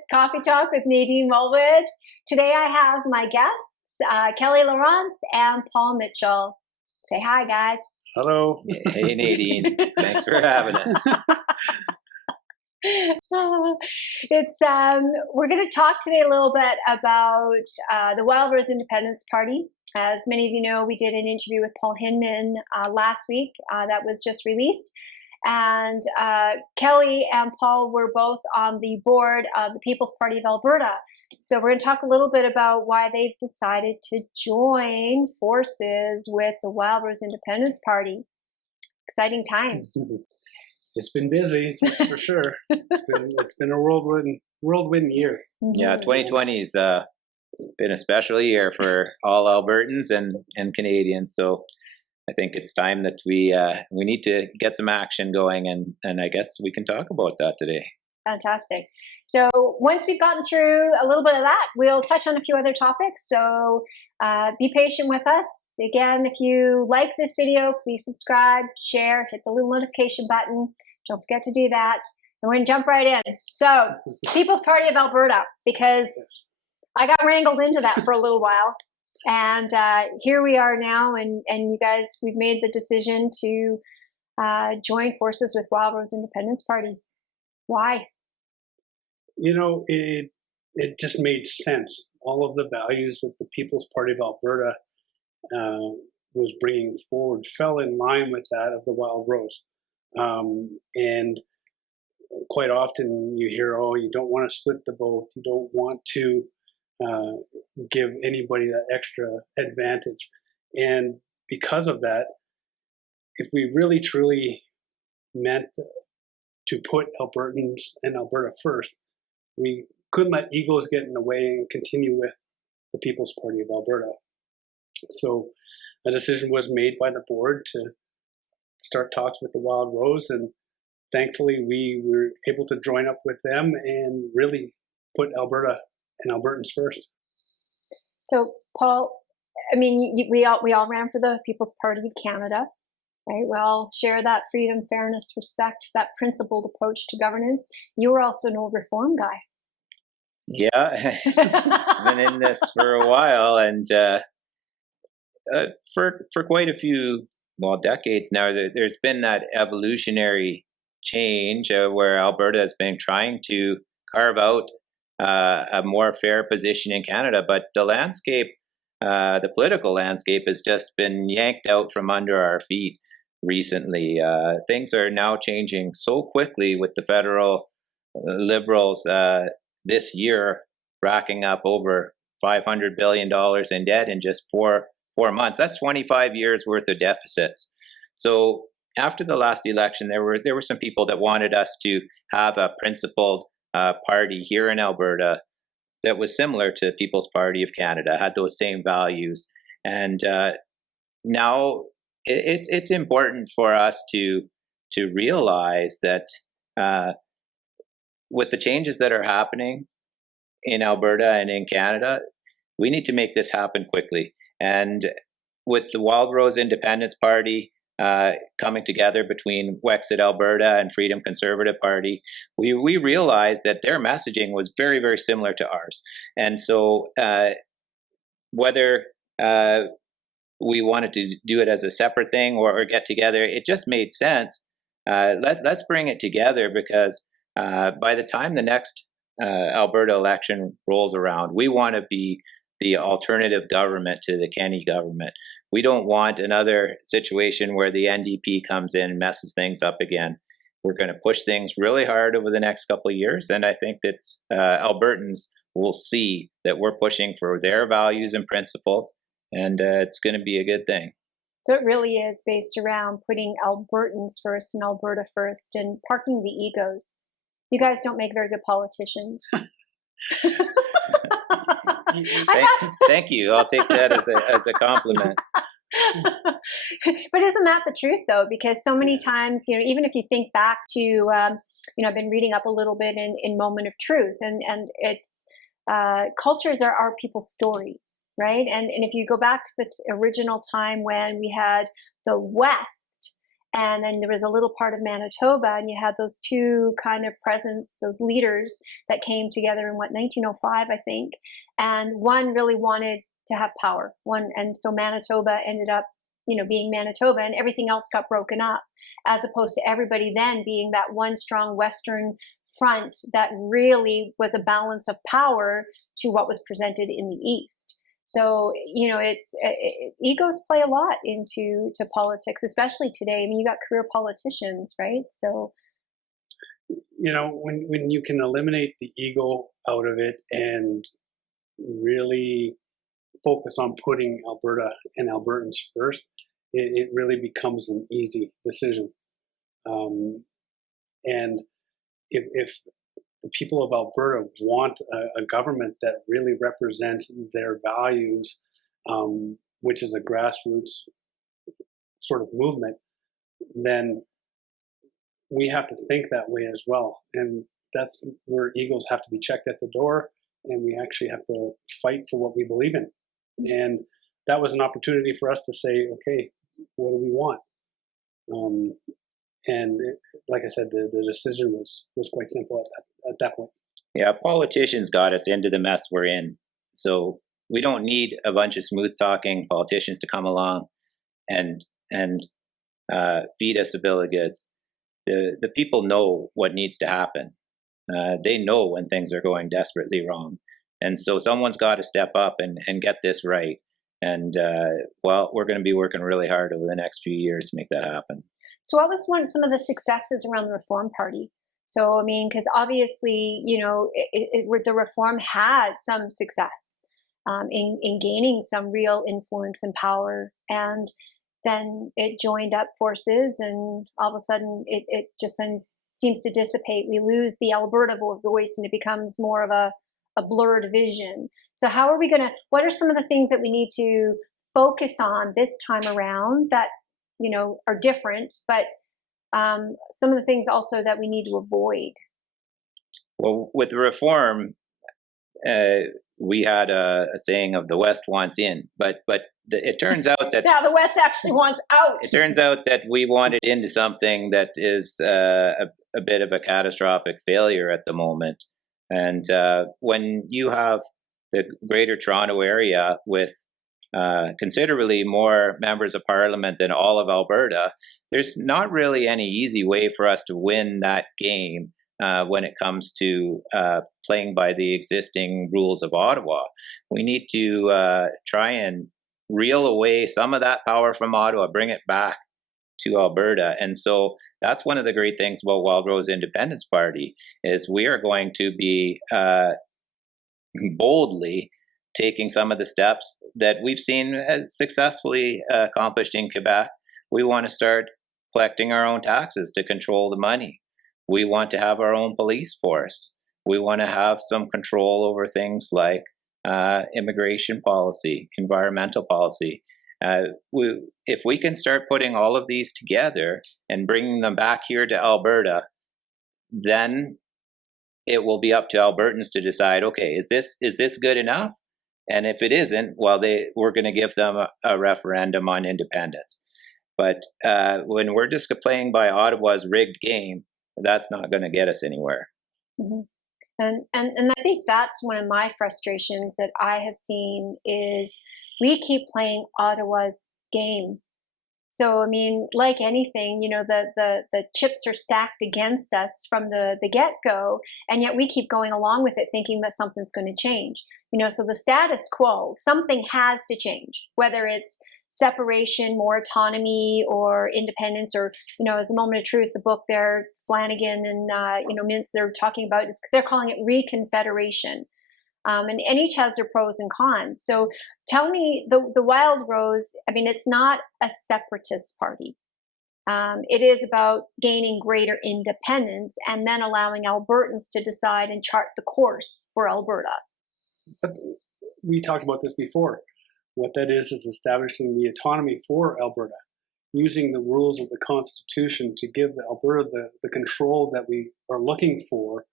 It's Coffee Talk with Nadine Mulwood. Today I have my guests, Kelly Lorenz and Paul Mitchell. Say hi, guys. Hello. Hey, Nadine. Thanks for having us. We're going to talk today a little bit about the Wildrose Independence Party. As many of you know, we did an interview with Paul Hinman last week that was just released. And Kelly and Paul were both on the board of the People Party of Alberta. So we're going to talk a little bit about why they've decided to join forces with the Wildrose Independence Party. Exciting times. It's been busy, that's for sure. It's been a whirlwind year. Yeah, 2020 has been a special year for all Albertans and Canadians. So I think it's time that we need to get some action going, and I guess we can talk about that today. Fantastic. So once we've gotten through a little bit of that, we'll touch on a few other topics. So be patient with us. Again, if you like this video, please subscribe, share, hit the little notification button. Don't forget to do that. And we're going to jump right in. So People's Party of Alberta, because I got wrangled into that for a little while. And here we are now, and you guys, we've made the decision to join forces with Wildrose Independence Party. Why? You know, it just made sense. All of the values that the People's Party of Alberta was bringing forward fell in line with that of the Wildrose. And quite often you hear, oh, you don't want to split the vote. You don't want to give anybody that extra advantage. And because of that, if we really truly meant to put Albertans and Alberta first, we couldn't let egos get in the way and continue with the People's Party of Alberta. So a decision was made by the board to start talks with the Wildrose, and thankfully we were able to join up with them and really put Alberta and Albertans first. So, Paul, I mean, we all ran for the People's Party of Canada, right? We all share that freedom, fairness, respect, that principled approach to governance. You were also an old reform guy. Yeah, been in this for a while, and for quite a few decades now. There's been that evolutionary change where Alberta has been trying to carve out a more fair position in Canada, but the landscape, the political landscape, has just been yanked out from under our feet recently. Things are now changing so quickly with the federal Liberals this year racking up over $500 billion in debt in just four months. That's 25 years worth of deficits. So after the last election, there were some people that wanted us to have a principled party here in Alberta that was similar to People's Party of Canada, had those same values. And now it's important for us to realize that with the changes that are happening in Alberta and in Canada, we need to make this happen quickly. And with the Wildrose Independence Party coming together between Wexit Alberta and Freedom Conservative Party, we realized that their messaging was very, very similar to ours. And so whether we wanted to do it as a separate thing or get together, it just made sense. Let's bring it together, because by the time the next Alberta election rolls around, we want to be the alternative government to the Kenney government. We don't want another situation where the NDP comes in and messes things up again. We're going to push things really hard over the next couple of years, and I think that Albertans will see that we're pushing for their values and principles, and it's going to be a good thing. So it really is based around putting Albertans first and Alberta first and parking the egos. You guys don't make very good politicians. Thank you. I'll take that as a compliment. But isn't that the truth, though? Because so many times, even if you think back to, I've been reading up a little bit in Moment of Truth, and it's cultures are people's stories, right? And if you go back to the original time when we had the West and then there was a little part of Manitoba, and you had those two kind of presence, those leaders that came together in 1905, I think, and one really wanted to have power. And so Manitoba ended up, being Manitoba, and everything else got broken up, as opposed to everybody then being that one strong Western front that really was a balance of power to what was presented in the East. So, egos play a lot into politics, especially today. I mean, you got career politicians, right? So, when you can eliminate the ego out of it and really focus on putting Alberta and Albertans first, it really becomes an easy decision. And if the people of Alberta want a government that really represents their values, which is a grassroots sort of movement, then we have to think that way as well. And that's where egos have to be checked at the door, and we actually have to fight for what we believe in. And that was an opportunity for us to say, okay, what do we want? Like I said, the decision was quite simple at that point. Yeah, politicians got us into the mess we're in. So we don't need a bunch of smooth talking politicians to come along and feed us a bill of goods. The people know what needs to happen. They know when things are going desperately wrong. And so someone's got to step up and get this right. And we're going to be working really hard over the next few years to make that happen. So what was some of the successes around the Reform Party? So, I mean, because obviously, the Reform had some success in gaining some real influence and power. And then it joined up forces, and all of a sudden it just seems to dissipate. We lose the Alberta voice, and it becomes more of a blurred vision. So how are we what are some of the things that we need to focus on this time around that, are different, but some of the things also that we need to avoid? Well, with the Reform, we had a saying of the West wants in, but it turns out that now the West actually wants out. It turns out that we wanted into something that is a bit of a catastrophic failure at the moment. And when you have the Greater Toronto Area with considerably more members of Parliament than all of Alberta, there's not really any easy way for us to win that game when it comes to playing by the existing rules of Ottawa. We need to try and reel away some of that power from Ottawa, bring it back to Alberta. And so that's one of the great things about Wildrose Independence Party is we are going to be boldly taking some of the steps that we've seen successfully accomplished in Quebec. We want to start collecting our own taxes to control the money. We want to have our own police force. We want to have some control over things like immigration policy, environmental policy. If we can start putting all of these together and bringing them back here to Alberta, then it will be up to Albertans to decide, okay, is this good enough? And if it isn't, well, we're going to give them a referendum on independence. But when we're just playing by Ottawa's rigged game, that's not going to get us anywhere. Mm-hmm. And I think that's one of my frustrations that I have seen is we keep playing Ottawa's game. So, I mean, like anything, the chips are stacked against us from the get-go, and yet we keep going along with it thinking that something's going to change. So the status quo, something has to change, whether it's separation, more autonomy, or independence, or, as a moment of truth, the book there, Flanagan and, Mintz, they're talking about, they're calling it reconfederation. And each has their pros and cons. So tell me, the Wildrose, I mean, it's not a separatist party. It is about gaining greater independence and then allowing Albertans to decide and chart the course for Alberta. But we talked about this before. What that is establishing the autonomy for Alberta, using the rules of the Constitution to give Alberta the control that we are looking for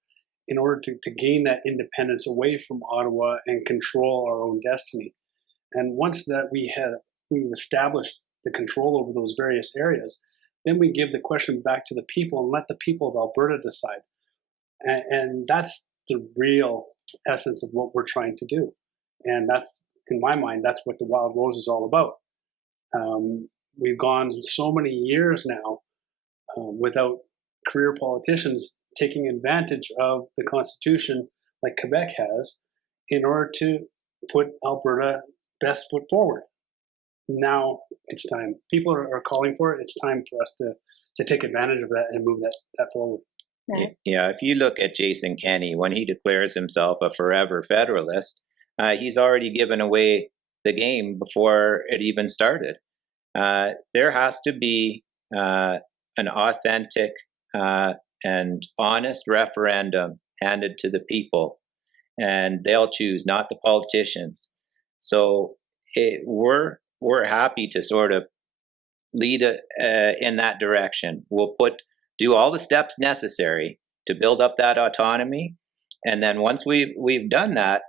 in order to gain that independence away from Ottawa and control our own destiny. And once that we've established the control over those various areas, then we give the question back to the people and let the people of Alberta decide. And that's the real essence of what we're trying to do. And that's, in my mind, that's what the Wildrose is all about. We've gone so many years now without career politicians taking advantage of the Constitution like Quebec has in order to put Alberta best foot forward. Now it's time. People are calling for it. It's time for us to take advantage of that and move that forward. Yeah, if you look at Jason Kenney, when he declares himself a forever Federalist, he's already given away the game before it even started. There has to be an authentic and honest referendum handed to the people, and they'll choose, not the politicians. So we're happy to sort of lead in that direction. We'll do all the steps necessary to build up that autonomy, and then once we've done that,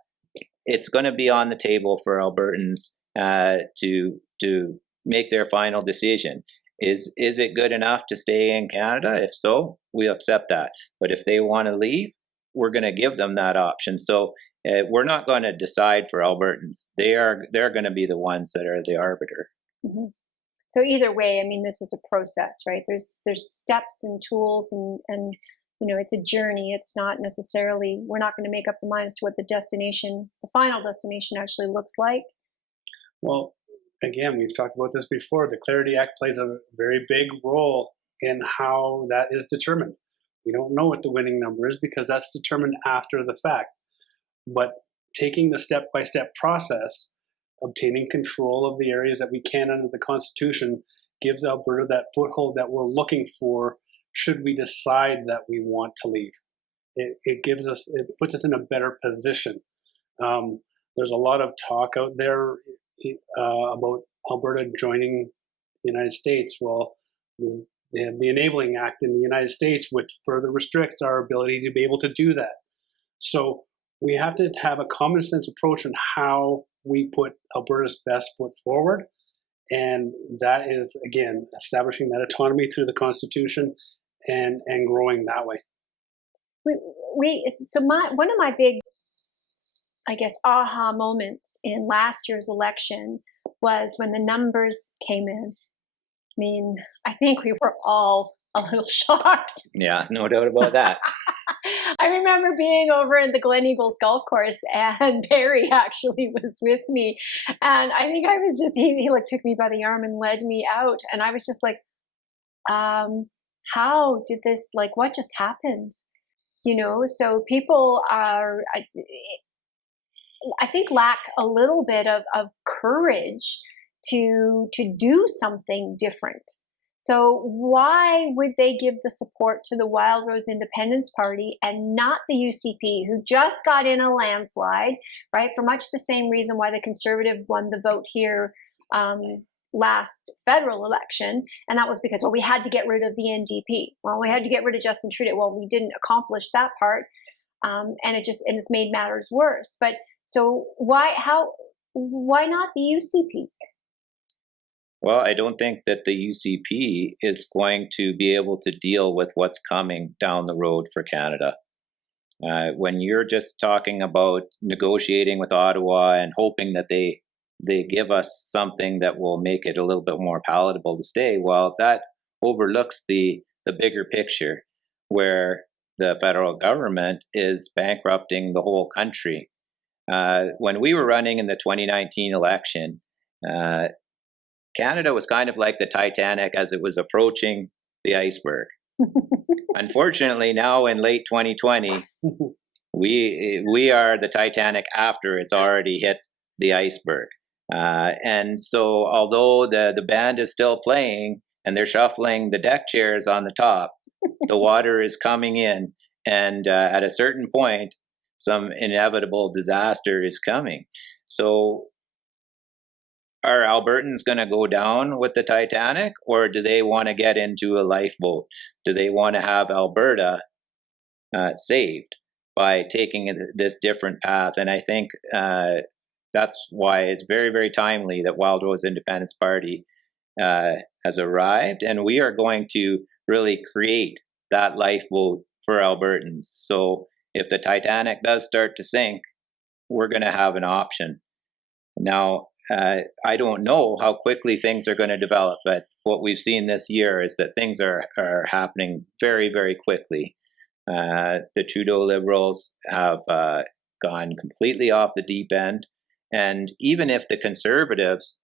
it's going to be on the table for Albertans to make their final decision. Is it good enough to stay in Canada? If so, we'll accept that. But if they want to leave, we're going to give them that option. So we're not going to decide for Albertans. They're going to be the ones that are the arbiter. Mm-hmm. So either way, I mean, this is a process, right? There's steps and tools, and it's a journey. It's not necessarily, we're not going to make up the minds to what the final destination actually looks like. Well, again, we've talked about this before. The Clarity Act plays a very big role in how that is determined. We don't know what the winning number is because that's determined after the fact. But taking the step-by-step process, obtaining control of the areas that we can under the Constitution, gives Alberta that foothold that we're looking for should we decide that we want to leave. It puts us in a better position. There's a lot of talk out there about Alberta joining the United States. Well, they have the Enabling Act in the United States, which further restricts our ability to be able to do that. So we have to have a common sense approach on how we put Alberta's best foot forward. And that is, again, establishing that autonomy through the Constitution and growing that way. One of my big, I guess, aha moments in last year's election was when the numbers came in. I mean, I think we were all a little shocked. Yeah, no doubt about that. I remember being over in the Glen Eagles golf course, and Barry actually was with me. And I think he took me by the arm and led me out. And I was just like, how did this, what just happened? So people are, I think, lack a little bit of courage to do something different. So why would they give the support to the Wildrose Independence Party and not the UCP, who just got in a landslide, right? For much the same reason why the Conservative won the vote here last federal election, and that was because, we had to get rid of the NDP. Well, we had to get rid of Justin Trudeau. Well, we didn't accomplish that part, and it's made matters worse. But so why not the UCP? Well, I don't think that the UCP is going to be able to deal with what's coming down the road for Canada. When you're just talking about negotiating with Ottawa and hoping that they give us something that will make it a little bit more palatable to stay, well, that overlooks the bigger picture, where the federal government is bankrupting the whole country. When we were running in the 2019 election, Canada was kind of like the Titanic as it was approaching the iceberg. Unfortunately, now in late 2020, we are the Titanic after it's already hit the iceberg. And so although the band is still playing and they're shuffling the deck chairs on the top, the water is coming in, and at a certain point, some inevitable disaster is coming. So are Albertans going to go down with the Titanic, or do they want to get into a lifeboat? Do they want to have Alberta saved by taking this different path? And I think that's why it's very, very timely that Wildrose Independence Party has arrived, and we are going to really create that lifeboat for Albertans. So if the Titanic does start to sink, we're going to have an option. Now, I don't know how quickly things are going to develop, but what we've seen this year is that things are happening very, very quickly. The Trudeau Liberals have gone completely off the deep end. And even if the Conservatives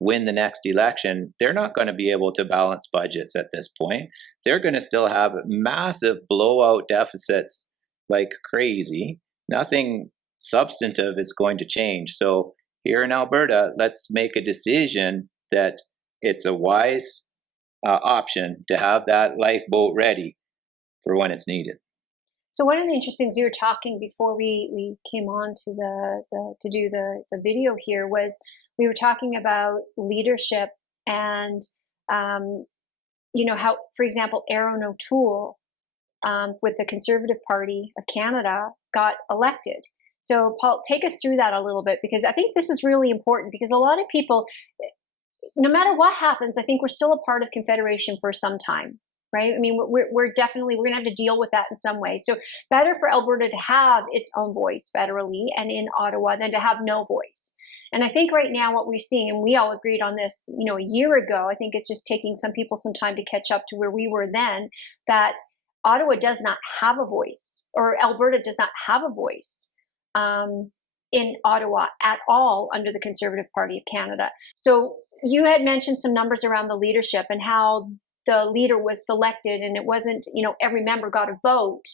win the next election, they're not going to be able to balance budgets at this point. They're going to still have massive blowout deficits like crazy. Nothing substantive is going to change. So here in Alberta, let's make a decision that it's a wise option to have that lifeboat ready for when it's needed. So one of the interesting things you were talking before we came on to to do the video here was we were talking about leadership and how, for example, Aaron O'Toole with the Conservative Party of Canada got elected. So Paul, take us through that a little bit, because I think this is really important, because a lot of people, no matter what happens, I think we're still a part of Confederation for some time, right? I mean, we're definitely, we're gonna have to deal with that in some way. So better for Alberta to have its own voice federally and in Ottawa than to have no voice. And I think right now what we're seeing, and we all agreed on this, a year ago, I think it's just taking some people some time to catch up to where we were then, that Ottawa does not have a voice, or Alberta does not have a voice in Ottawa at all under the Conservative Party of Canada. So you had mentioned some numbers around the leadership and how the leader was selected, and it wasn't, every member got a vote.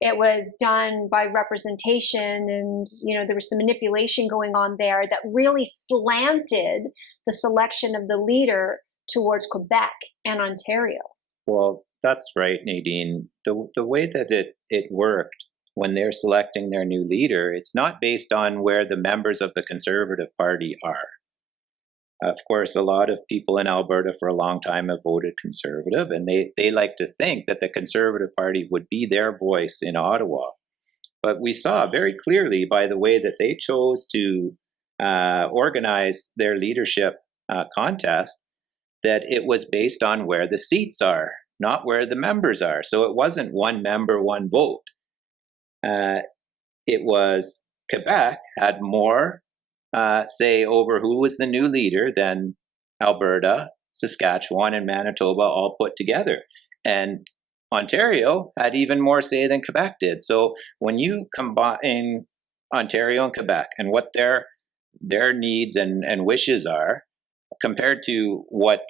It was done by representation, and, there was some manipulation going on there that really slanted the selection of the leader towards Quebec and Ontario. Well, that's right, Nadine. The way that it worked when they're selecting their new leader, it's not based on where the members of the Conservative Party are. Of course, a lot of people in Alberta for a long time have voted Conservative, and they like to think that the Conservative Party would be their voice in Ottawa. But we saw very clearly by the way that they chose to organize their leadership contest that it was based on where the seats are, not where the members are. So it wasn't one member, one vote. It was Quebec had more say over who was the new leader than Alberta, Saskatchewan, and Manitoba all put together. And Ontario had even more say than Quebec did. So when you combine Ontario and Quebec and what their needs and wishes are compared to what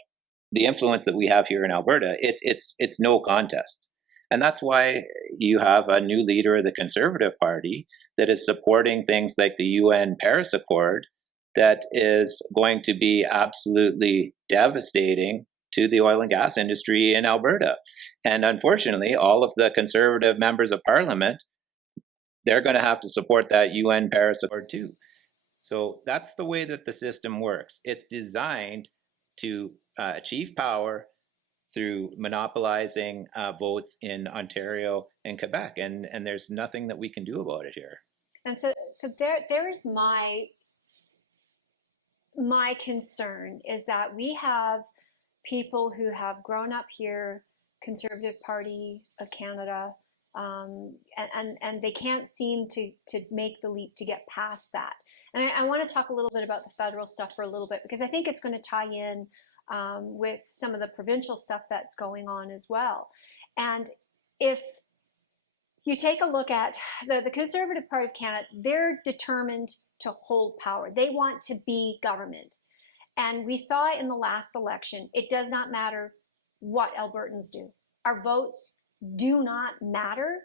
the influence that we have here in Alberta, it's no contest. And that's why you have a new leader of the Conservative Party that is supporting things like the UN Paris Accord that is going to be absolutely devastating to the oil and gas industry in Alberta. And unfortunately, all of the Conservative members of Parliament, they're going to have to support that UN Paris Accord too. So that's the way that the system works. It's designed to achieve power through monopolizing votes in Ontario and Quebec, and there's nothing that we can do about it here. And so there is my concern is that we have people who have grown up here, Conservative Party of Canada, and they can't seem to make the leap to get past that. And I want to talk a little bit about the federal stuff for a little bit, because I think it's going to tie in with some of the provincial stuff that's going on as well. And if you take a look at the Conservative Party of Canada, they're determined to hold power. They want to be government. And we saw in the last election, it does not matter what Albertans do. Our votes do not matter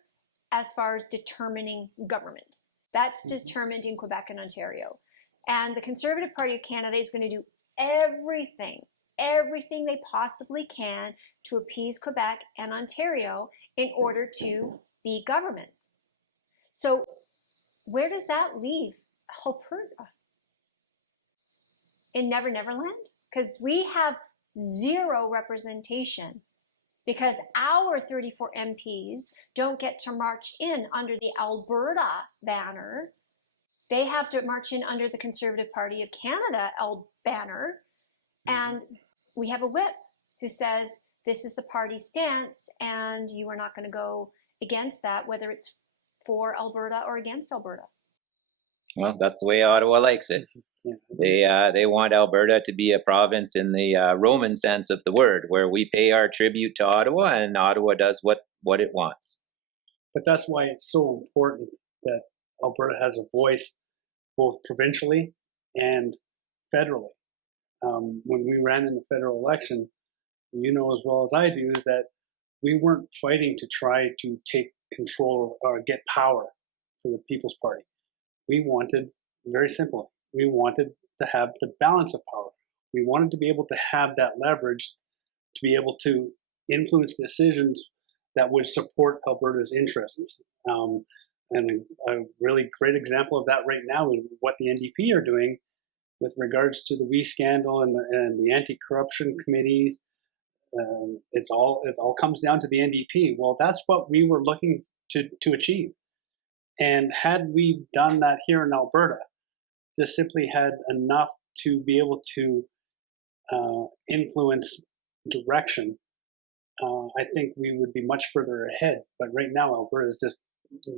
as far as determining government. That's determined in Quebec and Ontario. And the Conservative Party of Canada is going to do everything they possibly can to appease Quebec and Ontario in order to be government. So where does that leave Alberta? In Never Never Land? Because we have zero representation, because our 34 MPs don't get to march in under the Alberta banner. They have to march in under the Conservative Party of Canada banner. And we have a whip who says this is the party stance and you are not going to go against that, whether it's for Alberta or against Alberta. Well, that's the way Ottawa likes it. They want Alberta to be a province in the Roman sense of the word, where we pay our tribute to Ottawa and Ottawa does what it wants. But that's why it's so important that Alberta has a voice both provincially and federally. When we ran in the federal election, you know as well as I do that we weren't fighting to try to take control or get power for the People's Party. We wanted, very simply, we wanted to have the balance of power. We wanted to be able to have that leverage to be able to influence decisions that would support Alberta's interests. And a really great example of that right now is what the NDP are doing with regards to the WE scandal and the anti-corruption committees. It's all comes down to the NDP. Well, that's what we were looking to achieve. And had we done that here in Alberta, just simply had enough to be able to influence direction, I think we would be much further ahead. But right now, Alberta is just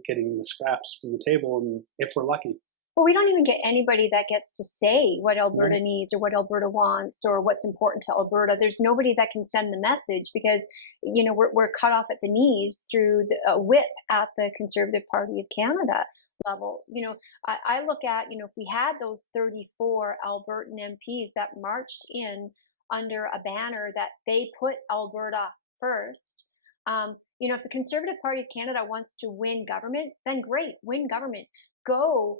getting the scraps from the table, and if we're lucky. Well, we don't even get anybody that gets to say what Alberta needs or what Alberta wants or what's important to Alberta. There's nobody that can send the message because, you know, we're cut off at the knees through a whip at the Conservative Party of Canada level. You know, I look at, you know, if we had those 34 Albertan MPs that marched in under a banner that they put Alberta first, you know, if the Conservative Party of Canada wants to win government, then great, win government. Go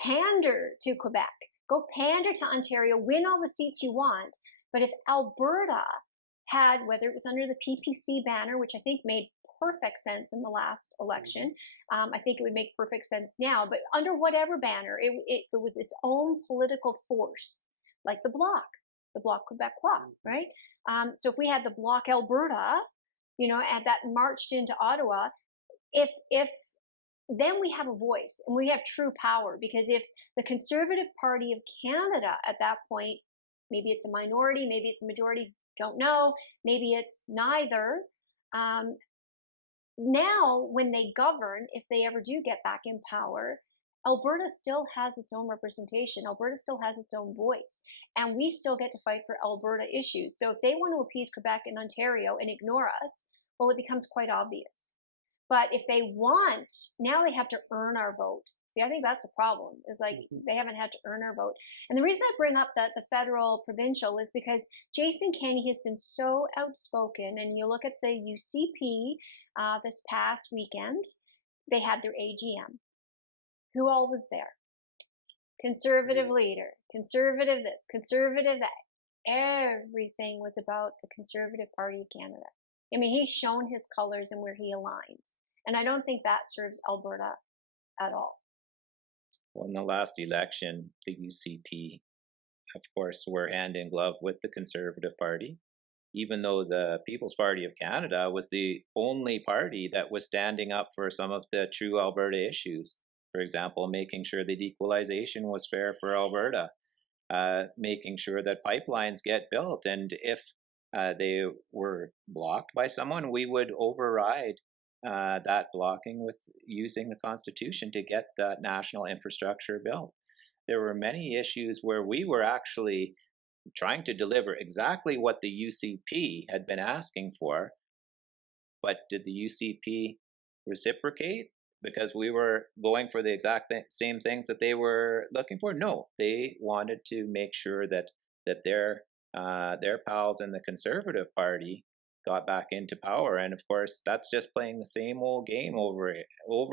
pander to Quebec, go pander to Ontario, win all the seats you want. But if Alberta had, whether it was under the PPC banner, which I think made perfect sense in the last election, I think it would make perfect sense now, but under whatever banner, it was its own political force, like the Bloc Quebecois, right? So if we had the Bloc Alberta, you know, and that marched into Ottawa, if then we have a voice and we have true power, because if the Conservative Party of Canada at that point, maybe it's a minority, maybe it's a majority, don't know, maybe it's neither. Now, when they govern, if they ever do get back in power, Alberta still has its own representation. Alberta still has its own voice. And we still get to fight for Alberta issues. So if they want to appease Quebec and Ontario and ignore us, well, it becomes quite obvious. But if they want, now they have to earn our vote. See, I think that's the problem, is like they haven't had to earn our vote. And the reason I bring up the federal provincial is because Jason Kenney has been so outspoken. And you look at the UCP this past weekend, they had their AGM. Who all was there? Conservative leader, conservative this, conservative that. Everything was about the Conservative Party of Canada. I mean, he's shown his colors and where he aligns. And I don't think that serves Alberta at all. Well, in the last election, the UCP, of course, were hand in glove with the Conservative Party, even though the People's Party of Canada was the only party that was standing up for some of the true Alberta issues. For example, making sure that equalization was fair for Alberta, making sure that pipelines get built. And if they were blocked by someone, we would override that blocking with using the Constitution to get that national infrastructure built. There were many issues where we were actually trying to deliver exactly what the UCP had been asking for, but did the UCP reciprocate because we were going for the exact same things that they were looking for? No, they wanted to make sure that their pals in the Conservative Party got back into power. And of course, that's just playing the same old game over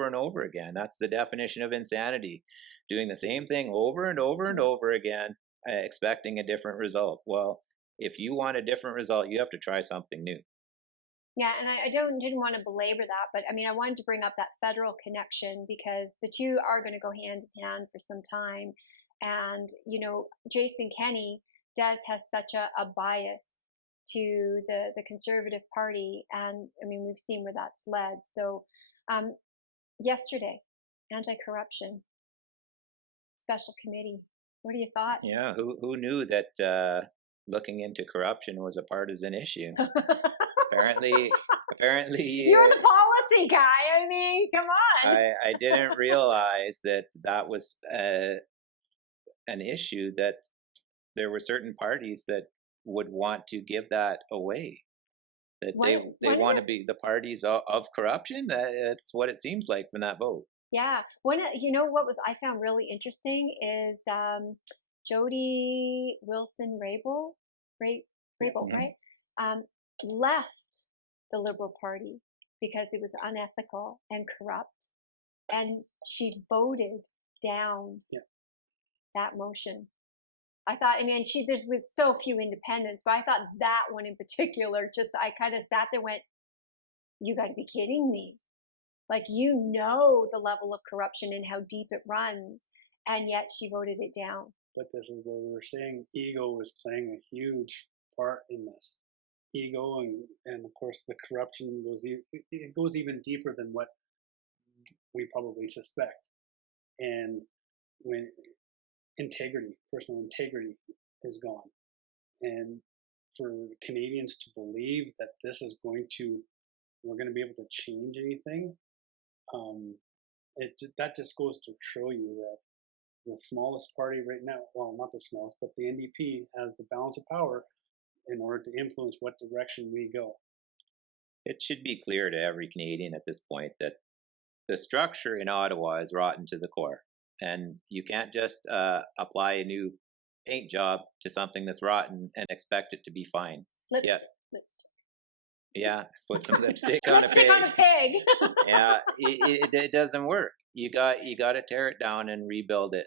and over again. That's the definition of insanity. Doing the same thing over and over and over again, expecting a different result. Well, if you want a different result, you have to try something new. Yeah, and I didn't want to belabor that, but I mean, I wanted to bring up that federal connection because the two are going to go hand in hand for some time. And, you know, Jason Kenney does have such a bias to the Conservative Party. And I mean, we've seen where that's led. So yesterday, anti-corruption special committee. What are your thoughts? Yeah, who knew that looking into corruption was a partisan issue. apparently, You're the policy guy. I mean, come on. I didn't realize that that was an issue, that there were certain parties that would want to give that away. That they want to be the parties of corruption. That's what it seems like from that vote. Yeah. You know what I found really interesting is Jody Wilson-Raybould, Mm-hmm. right? Left the Liberal Party because it was unethical and corrupt, and she voted down that motion. I thought, I mean, there's with so few independents, but I thought that one in particular, I kind of sat there and went, you got to be kidding me. Like, you know, the level of corruption and how deep it runs, and yet she voted it down. But this is where we were saying ego is playing a huge part in this. Ego and of course the corruption goes even deeper than what we probably suspect. And when personal integrity is gone, and for Canadians to believe that we're going to be able to change anything, that just goes to show you that the smallest party right now, well, not the smallest, but the NDP has the balance of power in order to influence what direction we go. It should be clear to every Canadian at this point that the structure in Ottawa is rotten to the core, and you can't just apply a new paint job to something that's rotten and expect it to be fine. Yeah, put some lipstick on a pig. On a pig. Yeah, it doesn't work. You got to tear it down and rebuild it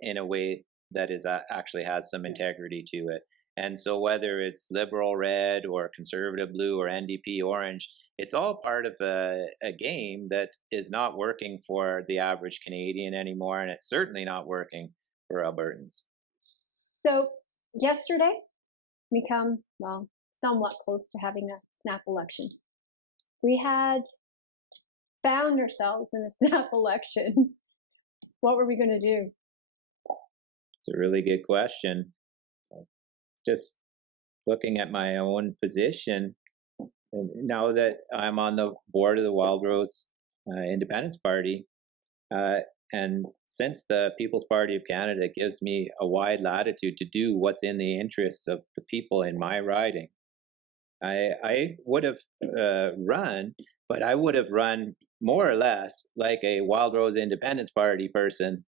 in a way that actually has some integrity to it. And so whether it's Liberal red or Conservative blue or NDP orange, it's all part of a game that is not working for the average Canadian anymore, and it's certainly not working for Albertans. So yesterday, we come, well, somewhat close to having a snap election. We had found ourselves in a snap election. What were we going to do? It's a really good question. Just looking at my own position, and now that I'm on the board of the Wildrose Independence Party, and since the People's Party of Canada gives me a wide latitude to do what's in the interests of the people in my riding, I would have run, but I would have run more or less like a Wildrose Independence Party person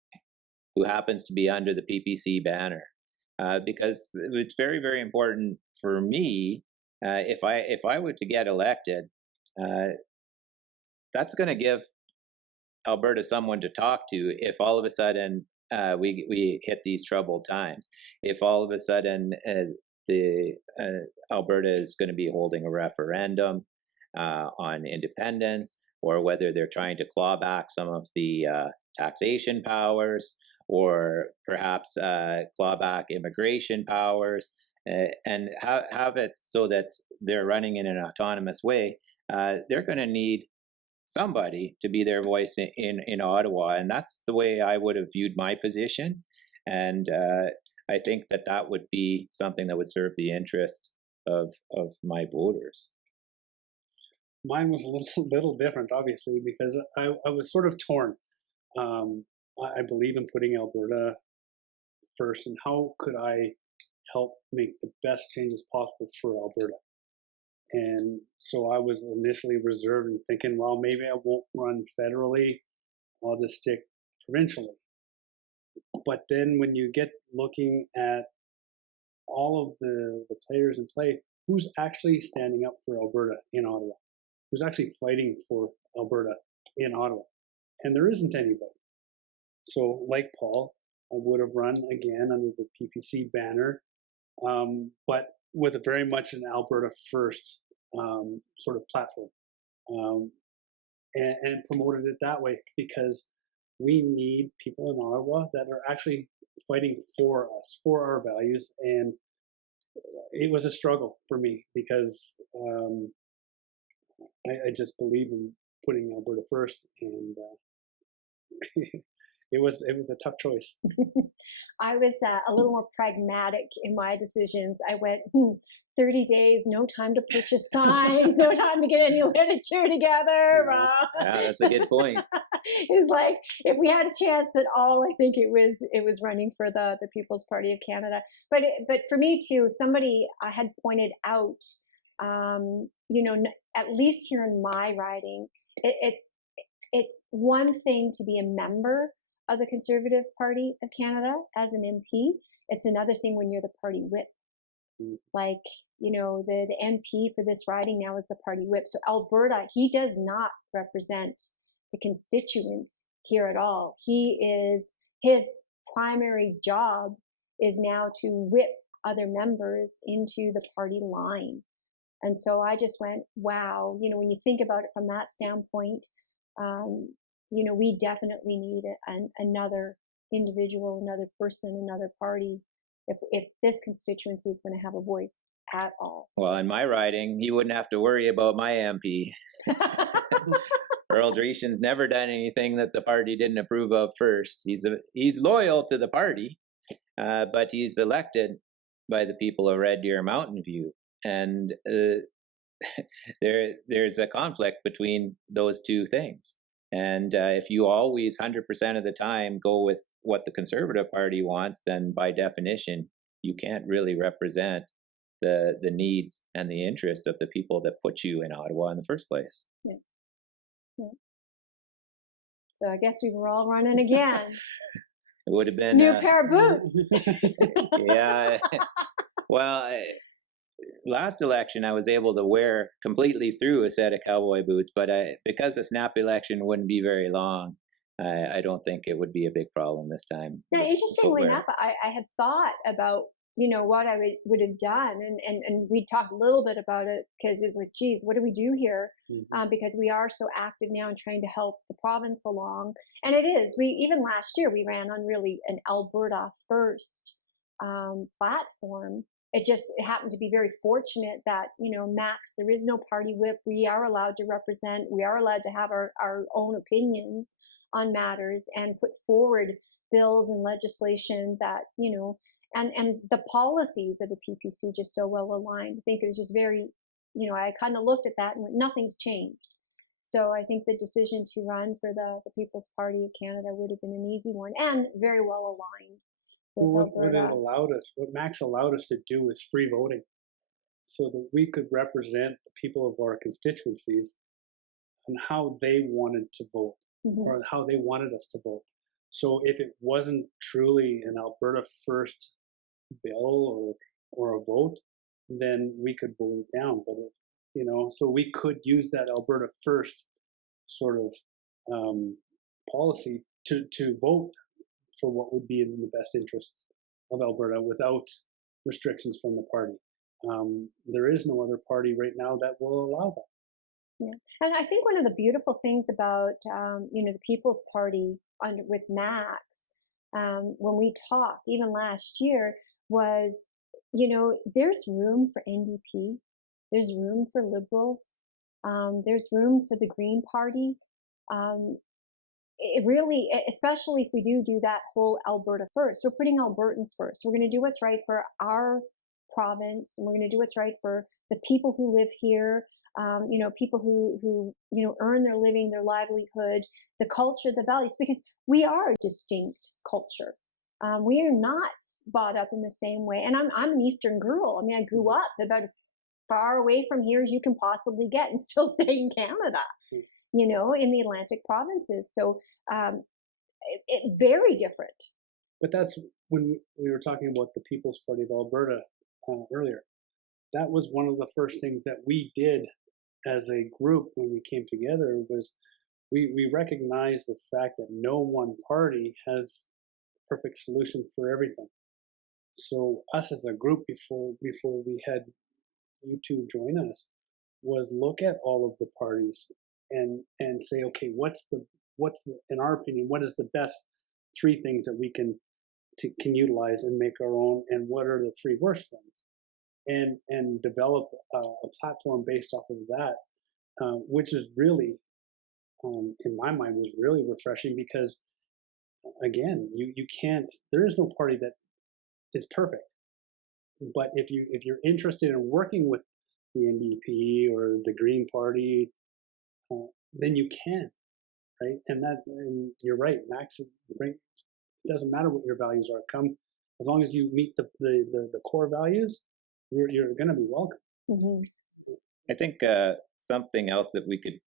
who happens to be under the PPC banner. Because it's very, very important for me. If I were to get elected, that's going to give Alberta someone to talk to. If all of a sudden we hit these troubled times, if all of a sudden Alberta is going to be holding a referendum on independence, or whether they're trying to claw back some of the taxation powers, or perhaps claw back immigration powers, and have it so that they're running in an autonomous way, they're going to need somebody to be their voice in Ottawa. And that's the way I would have viewed my position. And I think that would be something that would serve the interests of my voters. Mine was a little different, obviously, because I was sort of torn. I believe in putting Alberta first, and how could I help make the best changes possible for Alberta? And so I was initially reserved and thinking, well, maybe I won't run federally, I'll just stick provincially. But then when you get looking at all of the players in play, who's actually standing up for Alberta in Ottawa? Who's actually fighting for Alberta in Ottawa? And there isn't anybody. So, like Paul, I would have run again under the PPC banner, but with a very much an Alberta first sort of platform, and promoted it that way, because we need people in Ottawa that are actually fighting for us, for our values. And it was a struggle for me, because I just believe in putting Alberta first, and it was a tough choice. I was a little more pragmatic in my decisions. I went, 30 days, no time to purchase signs, no time to get any literature together. Yeah, that's a good point. It's like, if we had a chance at all, I think it was running for the People's Party of Canada. But for me too, somebody had pointed out, at least here in my riding, it's one thing to be a member of the Conservative Party of Canada as an MP. It's another thing when you're the party whip. Like, the MP for this riding now is the party whip. So Alberta, he does not represent the constituents here at all. His primary job is now to whip other members into the party line. And so I just went, wow, when you think about it from that standpoint, we definitely need another individual, another person, another party, if this constituency is going to have a voice at all. Well, in my riding, he wouldn't have to worry about my MP. Earl Dreeshen's never done anything that the party didn't approve of first. He's loyal to the party, but he's elected by the people of Red Deer Mountain View. And there's a conflict between those two things. And if you always 100% of the time go with what the Conservative Party wants, then by definition, you can't really represent the needs and the interests of the people that put you in Ottawa in the first place. Yeah. So I guess we were all running again. It would have been new pair of boots. Yeah. Well, last election I was able to wear completely through a set of cowboy boots, but because the snap election wouldn't be very long, I don't think it would be a big problem this time. Now, interestingly enough, I had thought about what I would have done, and we talked a little bit about it because it was like, geez, what do we do here? Because we are so active now in trying to help the province along, and it is. Even last year we ran on really an Alberta first platform. It happened to be very fortunate that, Max, there is no party whip. We are allowed to represent. We are allowed to have our own opinions on matters and put forward bills and legislation that, and the policies of the PPC just so well aligned. I think it was just very, I kind of looked at that and went, nothing's changed. So I think the decision to run for the People's Party of Canada would have been an easy one and very well aligned. What Max allowed us to do was free voting, so that we could represent the people of our constituencies and how they wanted to vote, or how they wanted us to vote. So if it wasn't truly an Alberta first bill or a vote, then we could vote it down. But so we could use that Alberta first sort of policy to vote for what would be in the best interests of Alberta without restrictions from the party. There is no other party right now that will allow that. Yeah, and I think one of the beautiful things about the People's Party with Max, when we talked even last year, was there's room for NDP, there's room for Liberals, there's room for the Green Party. It really, especially if we do that whole Alberta first, we're putting Albertans first. We're going to do what's right for our province, and we're going to do what's right for the people who live here, people who earn their living, their livelihood, the culture, the values, because we are a distinct culture. We are not brought up in the same way. And I'm an Eastern girl. I mean, I grew up about as far away from here as you can possibly get and still stay in Canada. In the Atlantic provinces. So it very different. But that's when we were talking about the People's Party of Alberta earlier. That was one of the first things that we did as a group when we came together, was we recognized the fact that no one party has a perfect solution for everything. So us as a group, before we had you two join us, was look at all of the parties and say, okay, what's the in our opinion, what is the best three things that we can utilize and make our own, and what are the three worst things, and develop a platform based off of that, which is really, in my mind, was really refreshing, because again, you can't. There is no party that is perfect. But if you're interested in working with the NDP or the Green Party, then you can, right? And you're right, Max. It doesn't matter what your values are. Come as long as you meet the core values, you're going to be welcome. Mm-hmm. I think something else that we could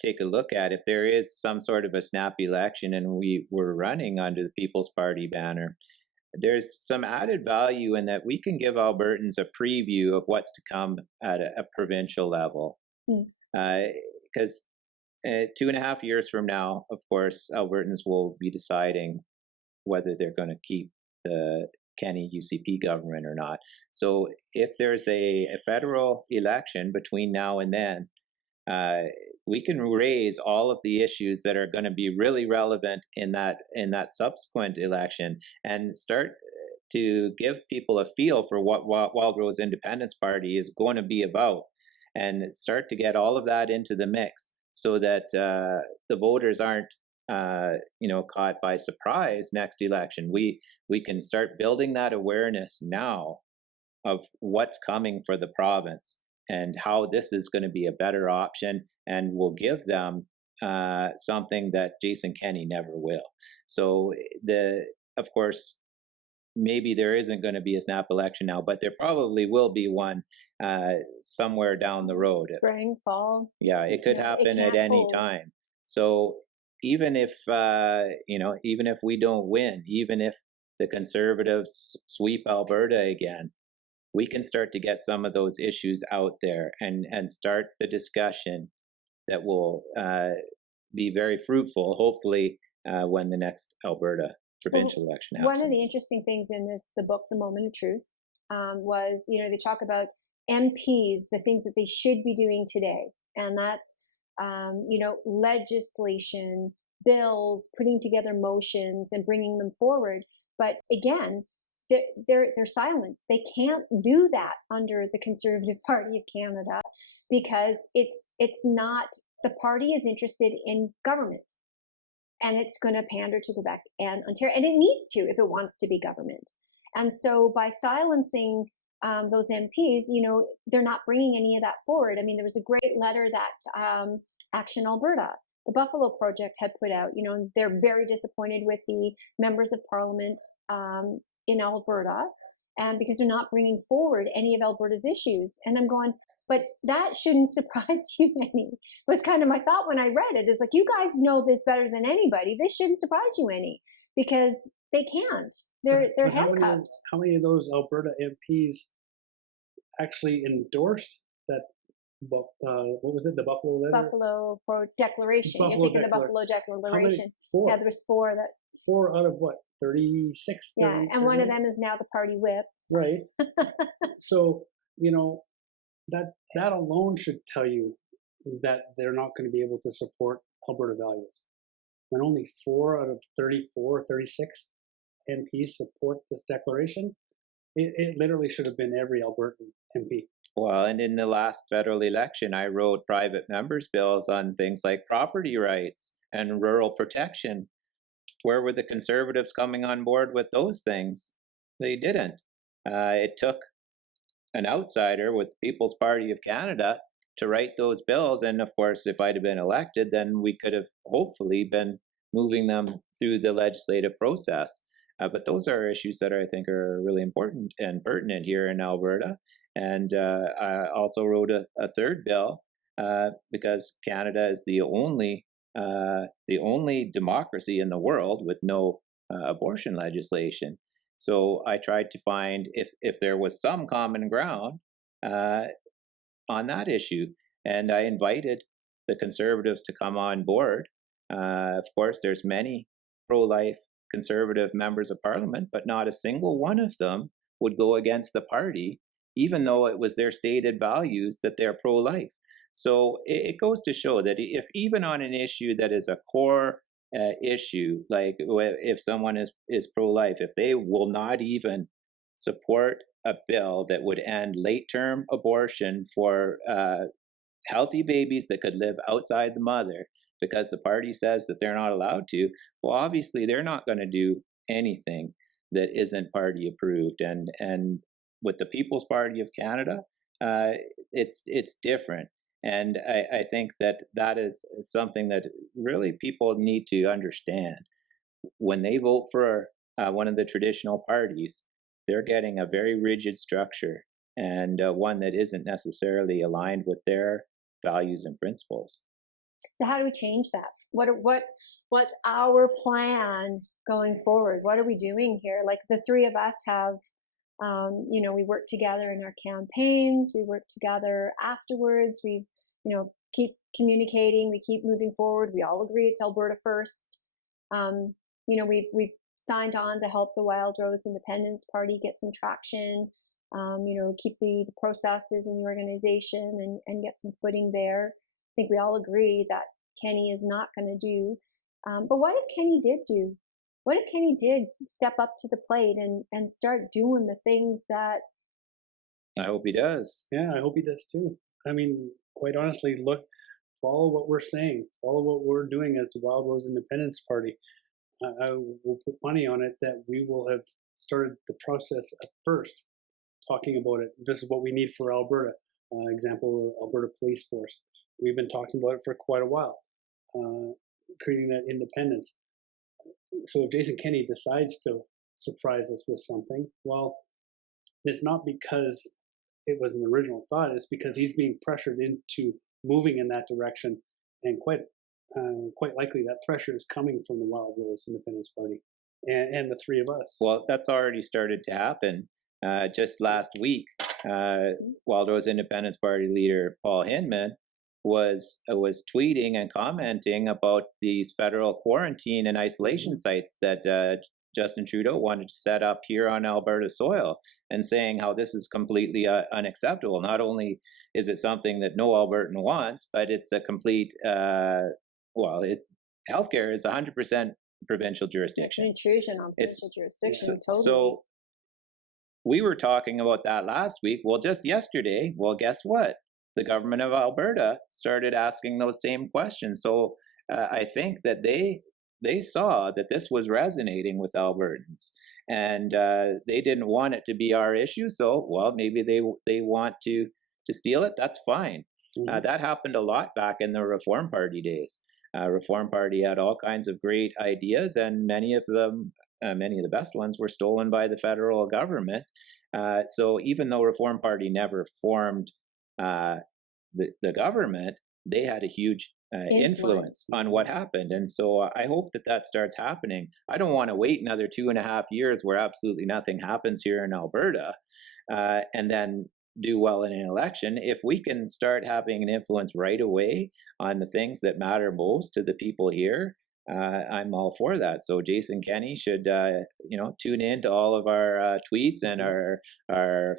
take a look at, if there is some sort of a snap election and we were running under the People's Party banner, there's some added value in that we can give Albertans a preview of what's to come at a provincial level. Because 2.5 years from now, of course, Albertans will be deciding whether they're going to keep the Kenny UCP government or not. So if there's a federal election between now and then, we can raise all of the issues that are going to be really relevant in that subsequent election and start to give people a feel for what Wildrose Independence Party is going to be about, and start to get all of that into the mix so that the voters aren't caught by surprise next election. We can start building that awareness now of what's coming for the province and how this is going to be a better option, and will give them something that Jason Kenney never will. So of course, maybe there isn't going to be a snap election now, but there probably will be one somewhere down the road. Spring, fall. Yeah, it could happen at any time. So even if even if we don't win, even if the Conservatives sweep Alberta again, we can start to get some of those issues out there and start the discussion that will be very fruitful, hopefully, when the next Alberta provincial election happens. One of the interesting things in the book, The Moment of Truth, was, they talk about MPs, the things that they should be doing today. And that's, legislation, bills, putting together motions and bringing them forward. But again, they're silenced. They can't do that under the Conservative Party of Canada because it's not, the party is interested in government, and it's going to pander to Quebec and Ontario, and it needs to if it wants to be government. And so by silencing those MPs, they're not bringing any of that forward. I mean, there was a great letter that Action Alberta, the Buffalo Project, had put out. They're very disappointed with the members of Parliament in Alberta, and because they're not bringing forward any of Alberta's issues. And I'm going, but that shouldn't surprise you any. Was kind of my thought when I read it. Is like, you guys know this better than anybody. This shouldn't surprise you any, because they can't. They're handcuffed. How many of those Alberta MPs actually endorsed that? What was it? The Buffalo letter? Buffalo Declaration. You're thinking the Buffalo Declaration. Four. Yeah, there was 4 that. 4 out of what? 36. Yeah, and one of them is now the party whip. Right. So that alone should tell you that they're not going to be able to support Alberta values. When only 4 out of 34, 36 MPs support this declaration, it literally should have been every Albertan MP. Well, and in the last federal election, I wrote private members' bills on things like property rights and rural protection. Where were the Conservatives coming on board with those things? They didn't. It took an outsider with the People's Party of Canada to write those bills. And of course, if I'd have been elected, then we could have hopefully been moving them through the legislative process. But those are issues that I think are really important and pertinent here in Alberta. And I also wrote a third bill because Canada is the only democracy in the world with no abortion legislation. So I tried to find if there was some common ground on that issue, and I invited the Conservatives to come on board. Of course, there's many pro-life Conservative members of Parliament, but not a single one of them would go against the party, even though it was their stated values that they're pro-life. So it goes to show that if even on an issue that is a core issue, like if someone is pro-life, if they will not even support a bill that would end late-term abortion for healthy babies that could live outside the mother, because the party says that they're not allowed to. Well, obviously they're not going to do anything that isn't party approved. And with the People's Party of Canada, it's different. And I think that is something that really people need to understand. When they vote for one of the traditional parties, they're getting a very rigid structure, and one that isn't necessarily aligned with their values and principles. So how do we change that? What's our plan going forward? What are we doing here? Like the three of us have, we work together in our campaigns. We work together afterwards. We, keep communicating. We keep moving forward. We all agree it's Alberta first. We've signed on to help the Wildrose Independence Party get some traction. Keep the processes in the organization and get some footing there. I think we all agree that Kenny is not going to do. But what if Kenny did do? What if Kenny did step up to the plate and start doing the things that... I hope he does. Yeah, I hope he does too. I mean, quite honestly, follow what we're saying, follow what we're doing as the Wildrose Independence Party. I will put money on it that we will have started the process at first, talking about it. This is what we need for Alberta. Example, Alberta Police Force. We've been talking about it for quite a while, creating that independence. So if Jason Kenney decides to surprise us with something, well, it's not because it was an original thought. It's because he's being pressured into moving in that direction, and quite likely that pressure is coming from the Wildrose Independence Party and the three of us. Well, that's already started to happen. Just last week, Wildrose Independence Party leader Paul Hinman was tweeting and commenting about these federal quarantine and isolation sites that Justin Trudeau wanted to set up here on Alberta soil, and saying how this is completely unacceptable. Not only is it something that no Albertan wants, but it's a complete, healthcare is 100% provincial jurisdiction. Intrusion on provincial jurisdiction, totally. So we were talking about that last week. Well, just yesterday, guess what? The government of Alberta started asking those same questions. So I think that they saw that this was resonating with Albertans, and they didn't want it to be our issue. So, maybe they want to steal it. That's fine. Mm-hmm. That happened a lot back in the Reform Party days. Reform Party had all kinds of great ideas, and many of the best ones were stolen by the federal government. So even though Reform Party never formed the government, they had a huge influence on what happened. And so I hope that starts happening. I don't want to wait another 2.5 years where absolutely nothing happens here in Alberta and then do well in an election. If we can start having an influence right away on the things that matter most to the people here, I'm all for that. So Jason Kenney should, tune in to all of our tweets and our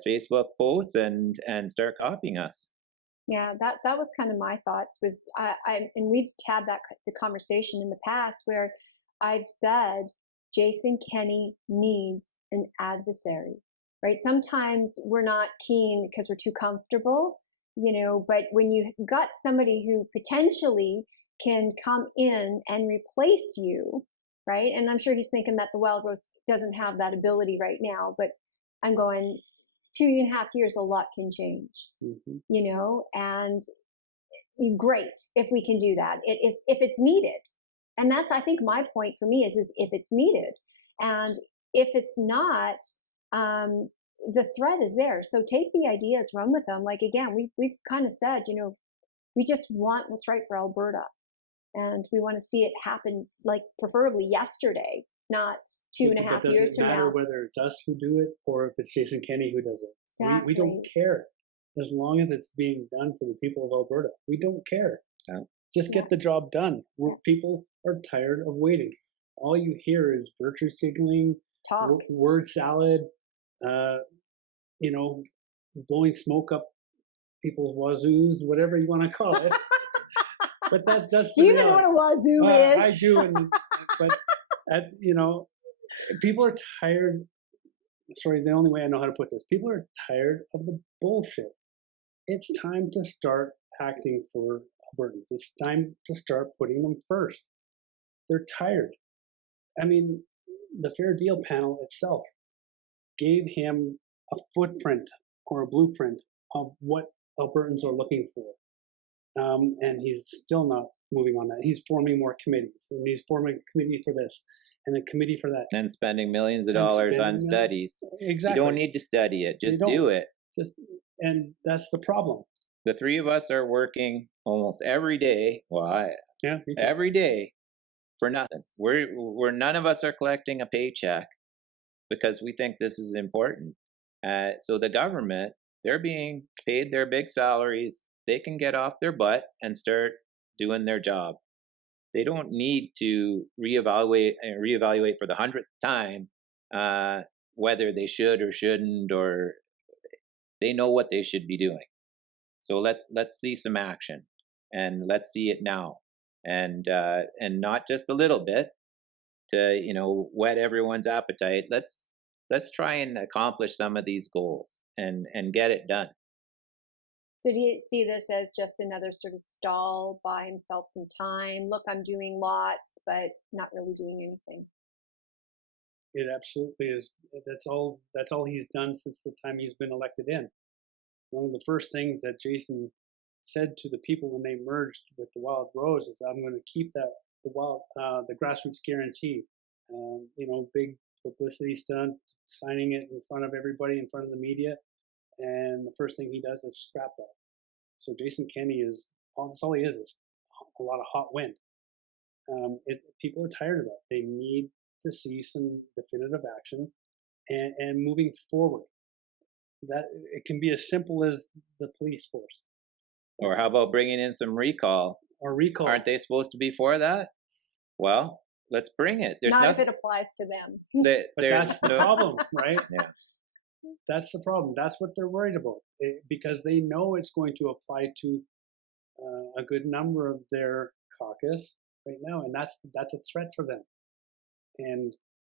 Facebook posts and start copying us. Yeah, that was kind of my thoughts. Was and we've had the conversation in the past where I've said Jason Kenney needs an adversary, right? Sometimes we're not keen because we're too comfortable, but when you got somebody who potentially can come in and replace you, right? And I'm sure he's thinking that the Wildrose doesn't have that ability right now, but I'm going, 2.5 years, a lot can change, and great if we can do that, if it's needed. And that's, I think my point for me is if it's needed. And if it's not, the threat is there. So take the ideas, run with them. Like, again, we've kind of said, we just want what's right for Alberta. And we want to see it happen, like preferably yesterday, not 2.5 years from now. It doesn't matter whether it's us who do it or if it's Jason Kenney who does it. Exactly. We don't care. As long as it's being done for the people of Alberta, we don't care. Yeah. Just get the job done. People are tired of waiting. All you hear is virtue signaling, talk, word salad, blowing smoke up people's wazoos, whatever you want to call it. But that's. Do you even know what a wazoo is? I do, but people are tired. Sorry, the only way I know how to put this. People are tired of the bullshit. It's time to start acting for Albertans. It's time to start putting them first. They're tired. I mean, the Fair Deal panel itself gave him a footprint or a blueprint of what Albertans are looking for. And he's still not moving on that. He's forming more committees, and he's forming a committee for this and a committee for that. And spending millions of dollars on studies. Exactly. You don't need to study it. Just do it. And that's the problem. The three of us are working almost every day. Well, every day for nothing. We're none of us are collecting a paycheck because we think this is important. So the government, they're being paid their big salaries. They can get off their butt and start doing their job. They don't need to reevaluate for the 100th time whether they should or shouldn't, or they know what they should be doing. So let's see some action, and let's see it now, and not just a little bit to whet everyone's appetite. Let's try and accomplish some of these goals and get it done. So do you see this as just another sort of stall, buy himself some time? Look, I'm doing lots, but not really doing anything. It absolutely is. That's all he's done since the time he's been elected in. One of the first things that Jason said to the people when they merged with the Wildrose is, "I'm going to keep the grassroots guarantee." Big publicity stunt, signing it in front of everybody, in front of the media, and the first thing he does is scrap that. So Jason Kenney that's all he is a lot of hot wind. People are tired of that. They need to see some definitive action and moving forward. That it can be as simple as the police force. Or how about bringing in some recall? Aren't they supposed to be for that? Well, let's bring it. There's not if it applies to them. But that's the problem, right? Yeah. That's the problem. That's what they're worried about, because they know it's going to apply to a good number of their caucus right now, and that's a threat for them. And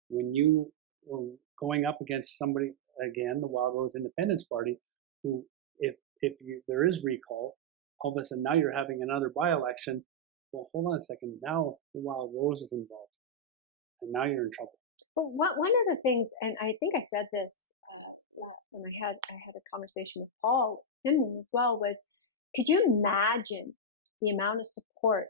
when you were going up against somebody, again, the Wildrose Independence Party, who, if there is recall, all of a sudden now you're having another by-election. Well, hold on a second. Now the Wildrose is involved, and now you're in trouble. Well, one of the things, and I think I said this when I had a conversation with Paul Hinman as well, was, could you imagine the amount of support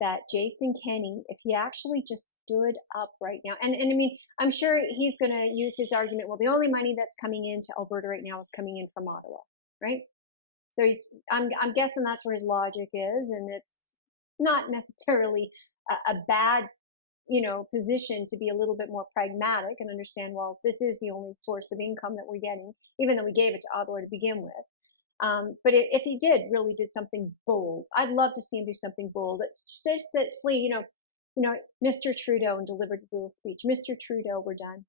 that Jason Kenney, if he actually just stood up right now, and I mean, I'm sure he's going to use his argument, well, the only money that's coming into Alberta right now is coming in from Ottawa, right? So I'm guessing that's where his logic is, and it's not necessarily a bad position to be a little bit more pragmatic and understand, well, this is the only source of income that we're getting, even though we gave it to Ottawa to begin with. But if he really did something bold, I'd love to see him do something bold. It's just simply, Mr. Trudeau, and delivered his little speech. Mr. Trudeau, we're done.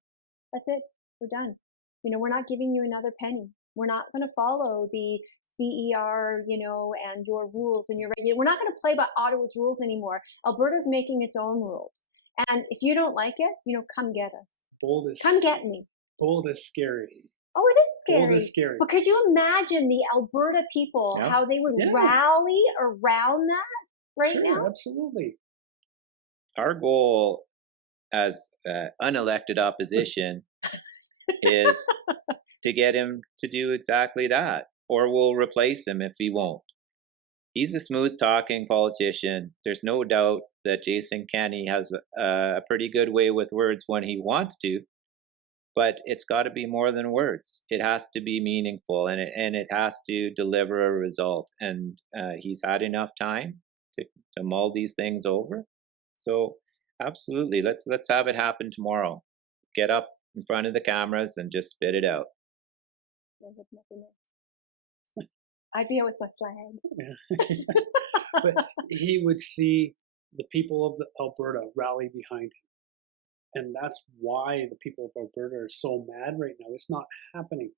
That's it. We're done. We're not giving you another penny. We're not going to follow the CER, and your rules and we're not going to play by Ottawa's rules anymore. Alberta's making its own rules. And if you don't like it, come get us. Come get me. Bold is scary. Oh, it is scary. Bold is scary. But could you imagine the Alberta people, how they would rally around that now? Absolutely. Our goal as unelected opposition is to get him to do exactly that, or we'll replace him if he won't. He's a smooth-talking politician. There's no doubt that Jason Kenney has a pretty good way with words when he wants to, but it's got to be more than words. It has to be meaningful, and it has to deliver a result. And he's had enough time to mull these things over. So absolutely, let's have it happen tomorrow. Get up in front of the cameras and just spit it out. I'd be out with my flag. But he would see the people of Alberta rally behind him. And that's why the people of Alberta are so mad right now. It's not happening.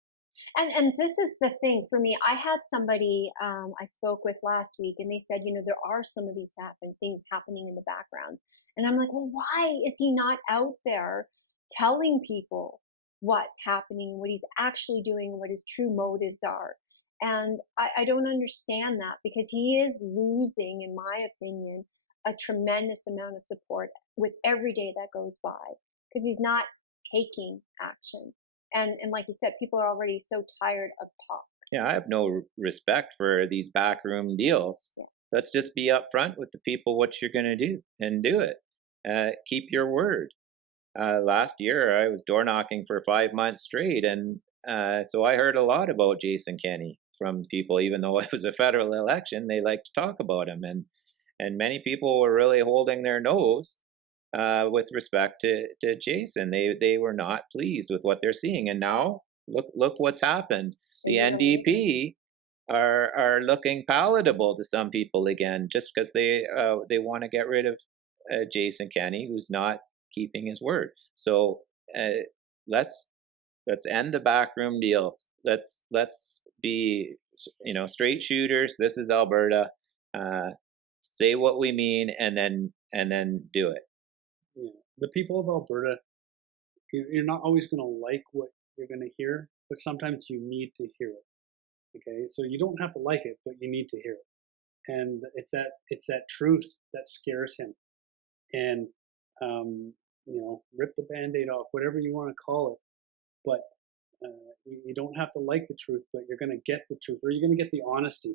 And this is the thing for me. I had somebody I spoke with last week, and they said, there are some of these things happening in the background. And I'm like, well, why is he not out there telling people what's happening, what he's actually doing, what his true motives are? And I don't understand that, because he is losing, in my opinion, a tremendous amount of support with every day that goes by, because he's not taking action. And like you said, people are already so tired of talk. Yeah, I have no respect for these backroom deals. Yeah. Let's just be upfront with the people what you're going to do and do it. Keep your word. Last year, I was door knocking for 5 months straight, and so I heard a lot about Jason Kenney from people. Even though it was a federal election, they like to talk about him, and many people were really holding their nose with respect to Jason. They were not pleased with what they're seeing, and now look what's happened. The NDP are looking palatable to some people again, just because they want to get rid of Jason Kenney, who's not keeping his word. So let's end the backroom deals. Let's be straight shooters. This is Alberta. Say what we mean, and then do it. Yeah. The people of Alberta, you're not always going to like what you're going to hear, but sometimes you need to hear it. Okay, so you don't have to like it, but you need to hear it, and it's that truth that scares him, and rip the Band-Aid off, whatever you want to call it, but you don't have to like the truth, but you're going to get the truth, or you're going to get the honesty,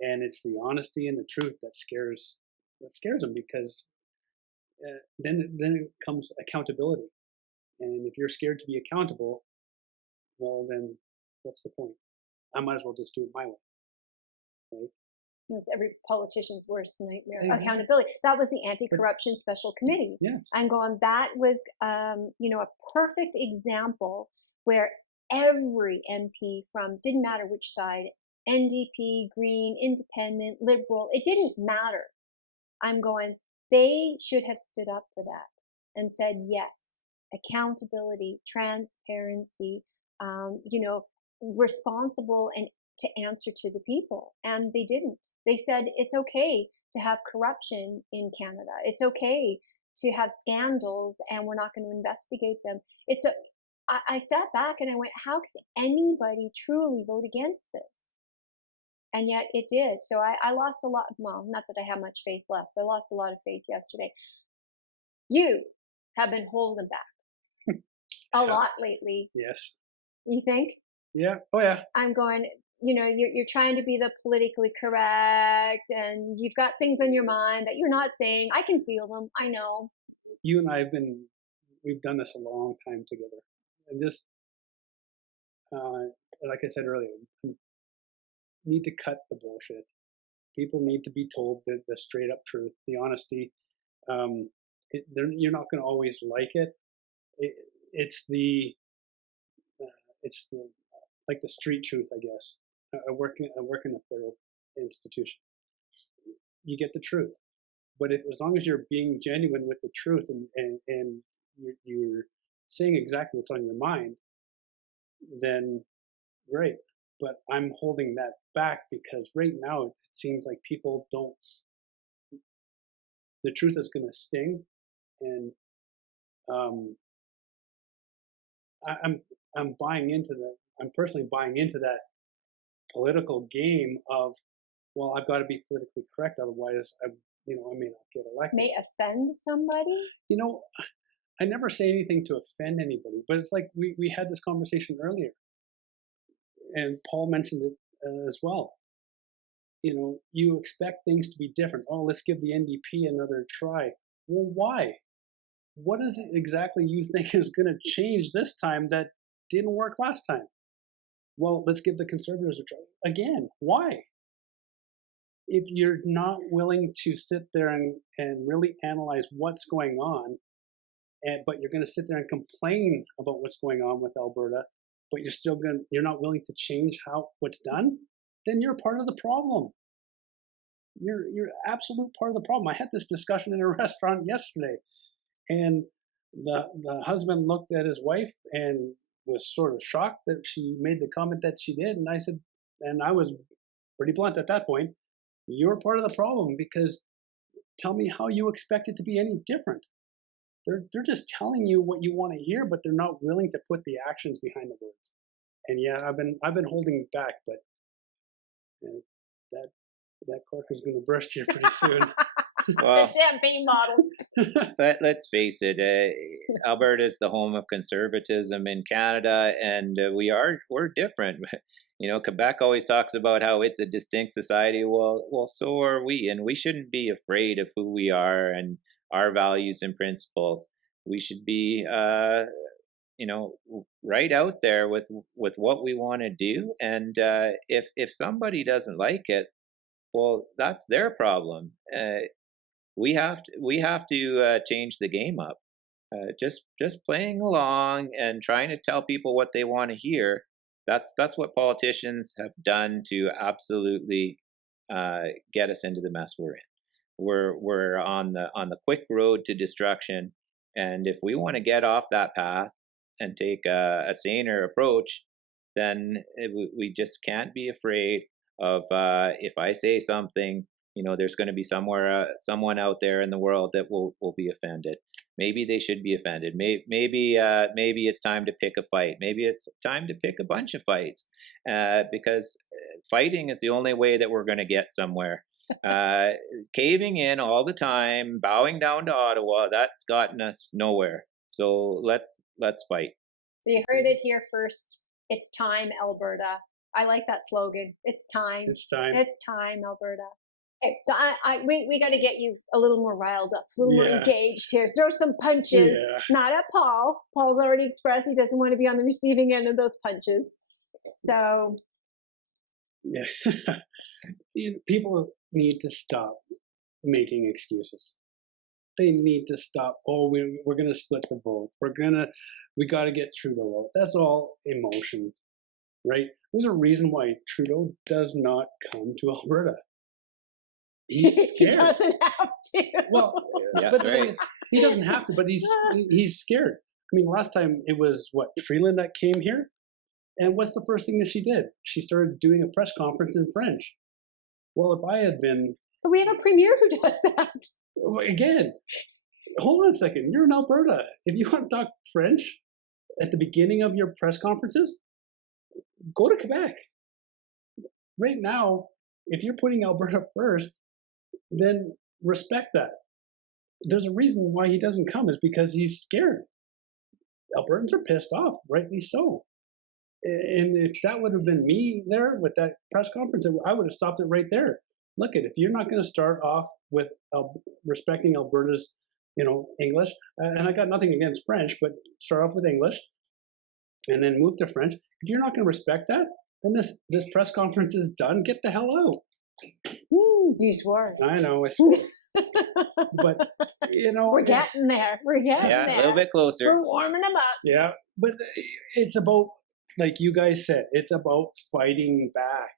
and it's the honesty and the truth that scares him, because then it comes accountability, and if you're scared to be accountable, well then what's the point? I might as well just do it my way, right? It's every politician's worst nightmare. Exactly. Accountability. That was the Anti-Corruption Special Committee. Yes. I'm going, that was, a perfect example where every MP from, didn't matter which side, NDP, Green, Independent, Liberal, it didn't matter. I'm going, they should have stood up for that and said, yes, accountability, transparency, responsible and to answer to the people. And they didn't. They said it's okay to have corruption in Canada. It's okay to have scandals, and we're not going to investigate them. I sat back and I went, how could anybody truly vote against this? And yet it did. So I lost a lot. Well, not that I have much faith left, but I lost a lot of faith yesterday. You have been holding back a lot lately. Yes. You think? Yeah. Oh yeah. I'm going, you're trying to be the politically correct, and you've got things on your mind that you're not saying. I can feel them. I know. You and I we've done this a long time together, and just like I said earlier, need to cut the bullshit. People need to be told the straight up truth, the honesty. You're not going to always like it. It's the like the street truth, I guess. I work in a federal institution. You get the truth, but as long as you're being genuine with the truth, and you're saying exactly what's on your mind, then great. But I'm holding that back because right now it seems like people don't. The truth is going to sting, and I'm buying into that. I'm personally buying into that political game of, well, I've got to be politically correct, otherwise I may not get elected. May offend somebody. I never say anything to offend anybody, but it's like we had this conversation earlier, and Paul mentioned it as well. You expect things to be different. Oh, let's give the NDP another try. Well, why? What is it exactly you think is going to change this time that didn't work last time? Well, let's give the Conservatives a try. Again, why? If you're not willing to sit there and really analyze what's going on, but you're going to sit there and complain about what's going on with Alberta, but you're not willing to change what's done, then you're part of the problem. You're absolute part of the problem. I had this discussion in a restaurant yesterday, and the husband looked at his wife and was sort of shocked that she made the comment that she did. And I said, and I was pretty blunt at that point, you're part of the problem, because tell me how you expect it to be any different. They're just telling you what you want to hear, but they're not willing to put the actions behind the words. And yeah, I've been holding back, but And that cork is going to burst here pretty soon. Well, The champagne bottle. let's face it, Alberta is the home of conservatism in Canada, and we're different. You know, Quebec always talks about how it's a distinct society. Well, so are we, and we shouldn't be afraid of who we are and our values and principles. We should be, you know, right out there with what we want to do. And if somebody doesn't like it, well, that's their problem. We have to change the game up. Just playing along and trying to tell people what they want to hear. That's what politicians have done to absolutely get us into the mess we're in. We're on the quick road to destruction, and if we want to get off that path and take a saner approach, then we just can't be afraid of if I say something, you know, there's going to be someone out there in the world that will be offended. Maybe they should be offended. Maybe it's time to pick a fight. Maybe it's time to pick a bunch of fights, because fighting is the only way that we're going to get somewhere. Caving in all the time, bowing down to Ottawa, that's gotten us nowhere. So let's fight. So you heard it here first. It's time, Alberta. I like that slogan. It's time. It's time. It's time, Alberta. Okay, so we got to get you a little more riled up, a little more engaged here. Throw some punches, not at Paul. Paul's already expressed he doesn't want to be on the receiving end of those punches. So, yeah, people need to stop making excuses. They need to stop. Oh, we're going to split the vote. We got to get Trudeau out. That's all emotion, right? There's a reason why Trudeau does not come to Alberta. He's scared. He doesn't have to. Well, that's right. He doesn't have to, but he's scared. I mean, last time it was Freeland that came here, and what's the first thing that she did? She started doing a press conference in French. Well, if I had been, but we have a premier who does that. Again, hold on a second. You're in Alberta. If you want to talk French at the beginning of your press conferences, go to Quebec. Right now, if you're putting Alberta first, then respect that. There's a reason why he doesn't come, is because he's scared. Albertans are pissed off, rightly so. And if that would have been me there with that press conference, I would have stopped it right there. Look, if you're not going to start off with respecting Alberta's, English, and I got nothing against French, but start off with English and then move to French. If you're not going to respect that, then this press conference is done. Get the hell out. Ooh, you swore. I know, I swore. But we're getting there. We're getting there. A little bit closer. We're warming them up. Yeah, but it's about, like you guys said, it's about fighting back.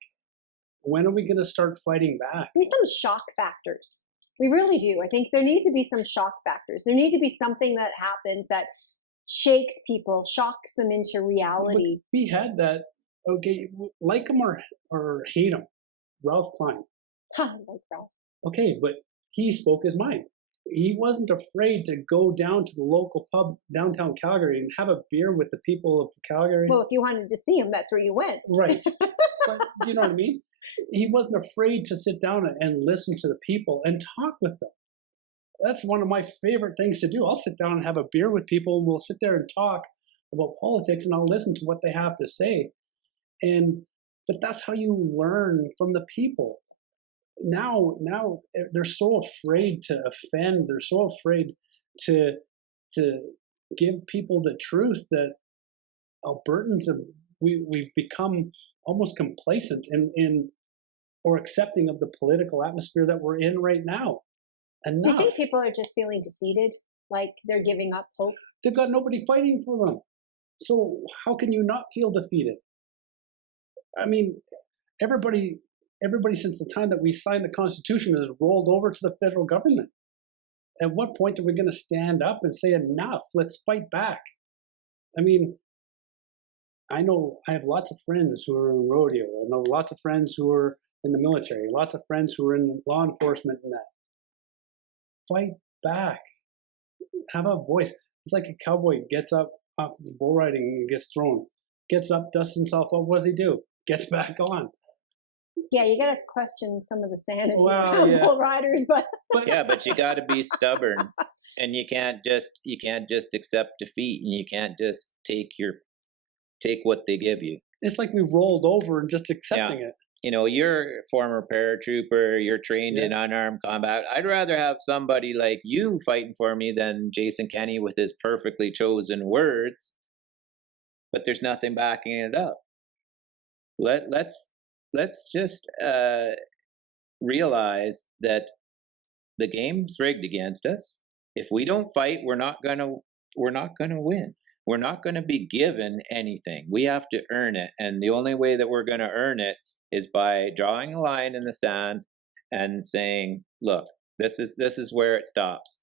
When are we going to start fighting back? Need some shock factors. We really do. I think there need to be some shock factors. There need to be something that happens that shakes people, shocks them into reality. But we had that. Okay, like him or hate him, Ralph Klein. Like Ralph. Okay, but he spoke his mind. He wasn't afraid to go down to the local pub downtown Calgary and have a beer with the people of Calgary. Well, if you wanted to see him, that's where you went. Right. But do you know what I mean? He wasn't afraid to sit down and listen to the people and talk with them. That's one of my favorite things to do. I'll sit down and have a beer with people, and we'll sit there and talk about politics, and I'll listen to what they have to say. But that's how you learn from the people. Now they're so afraid to offend. They're so afraid to give people the truth that Albertans we've become almost complacent in or accepting of the political atmosphere that we're in right now. Enough. Do you think people are just feeling defeated, like they're giving up hope? They've got nobody fighting for them. So how can you not feel defeated? I mean, everybody since the time that we signed the Constitution has rolled over to the federal government. At what point are we going to stand up and say, enough, let's fight back? I mean, I have lots of friends who are in rodeo. I know lots of friends who are in the military, lots of friends who are in law enforcement and that. Fight back. Have a voice. It's like a cowboy gets up off the bull riding and gets thrown. Gets up, dusts himself up. What does he do? Gets back on. Yeah, you got to question some of the sanity Well, of yeah. bull riders, but Yeah, but you got to be stubborn, and you can't just accept defeat, and you can't just take what they give you. It's like we rolled over and just accepting it. You know, you're a former paratrooper, you're trained in unarmed combat. I'd rather have somebody like you fighting for me than Jason Kenney with his perfectly chosen words, but there's nothing backing it up. Let's just realize that the game's rigged against us. If we don't fight, we're not gonna win. We're not gonna be given anything. We have to earn it, and the only way that we're gonna earn it is by drawing a line in the sand and saying, "Look, this is where it stops,"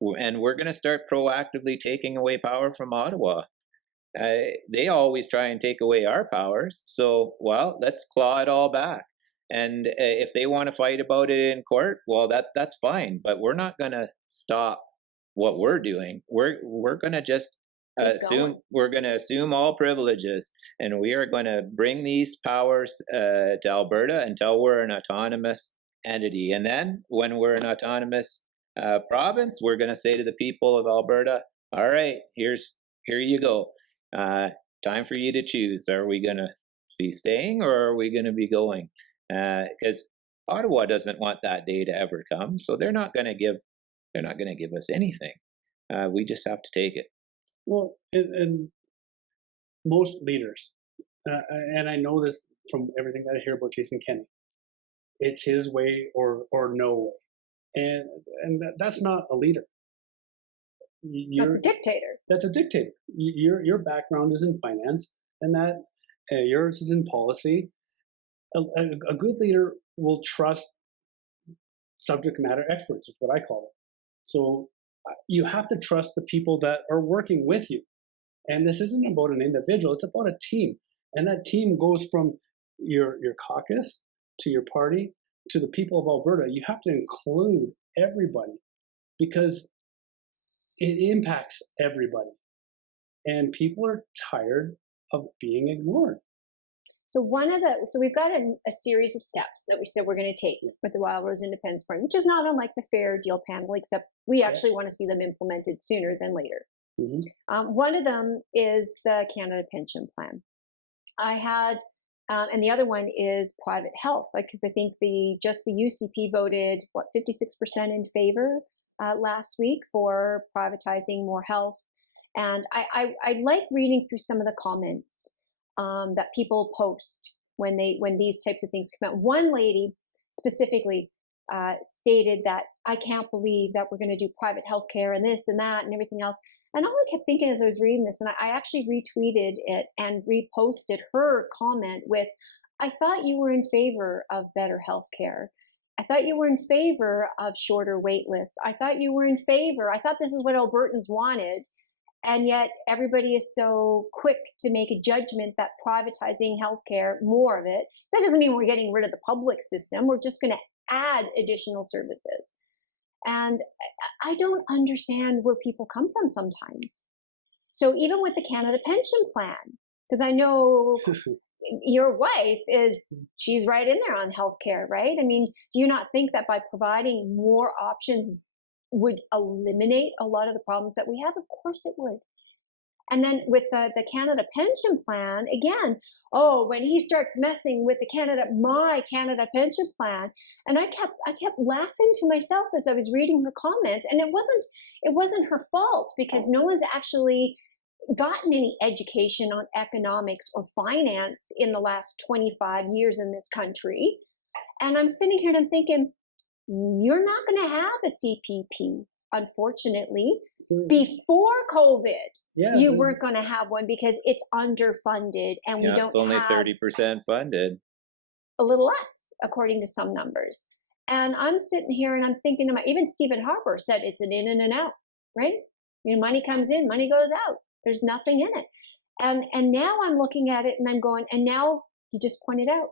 and we're gonna start proactively taking away power from Ottawa. They always try and take away our powers, so let's claw it all back. And if they want to fight about it in court, well, that's fine. But we're not going to stop what we're doing. We're going to just assume all privileges, and we are going to bring these powers to Alberta until we're an autonomous entity. And then, when we're an autonomous province, we're going to say to the people of Alberta, "All right, here you go. Time for you to choose. Are we going to be staying, or are we going to be going?" Because Ottawa doesn't want that day to ever come, so they're not going to give us anything. We just have to take it. Well, and most leaders, and I know this from everything that I hear about Jason Kenney, it's his way or no way, and that's not a leader. That's a dictator. That's a dictator. Your background is in finance, and that yours is in policy. A good leader will trust subject matter experts, is what I call it. So you have to trust the people that are working with you. And this isn't about an individual, it's about a team. And that team goes from your caucus to your party to the people of Alberta. You have to include everybody because it impacts everybody. And people are tired of being ignored. So we've got a series of steps that we said we're going to take with the Wildrose Independence Party, which is not unlike the Fair Deal panel, except we actually want to see them implemented sooner than later. Mm-hmm. One of them is the Canada Pension Plan. And the other one is private health, because I think the UCP voted 56% in favor last week for privatizing more health. And I like reading through some of the comments that people post when these types of things come out. One lady specifically stated that, "I can't believe that we're going to do private health care and this and that and everything else." And all I kept thinking as I was reading this, and I actually retweeted it and reposted her comment with, "I thought you were in favor of better health care. I thought you were in favor of shorter wait lists. I thought this is what Albertans wanted. And yet everybody is so quick to make a judgment that privatizing healthcare, more of it, that doesn't mean we're getting rid of the public system. We're just going to add additional services." And I don't understand where people come from sometimes. So even with the Canada Pension Plan, because I know your wife she's right in there on healthcare, right? I mean, do you not think that by providing more options would eliminate a lot of the problems that we have? Of course it would. And then with the Canada Pension Plan, again, when he starts messing with my Canada Pension Plan, and I kept laughing to myself as I was reading her comments, and it wasn't her fault, because no one's actually gotten any education on economics or finance in the last 25 years in this country. And I'm sitting here and I'm thinking, you're not going to have a CPP, unfortunately. Before COVID, you weren't going to have one because it's underfunded, and we don't have. It's only 30% funded. A little less, according to some numbers. And I'm sitting here and I'm thinking to even Stephen Harper said it's an in and an out, right? Money comes in, money goes out. There's nothing in it. And now I'm looking at it and I'm going, and now you just pointed out,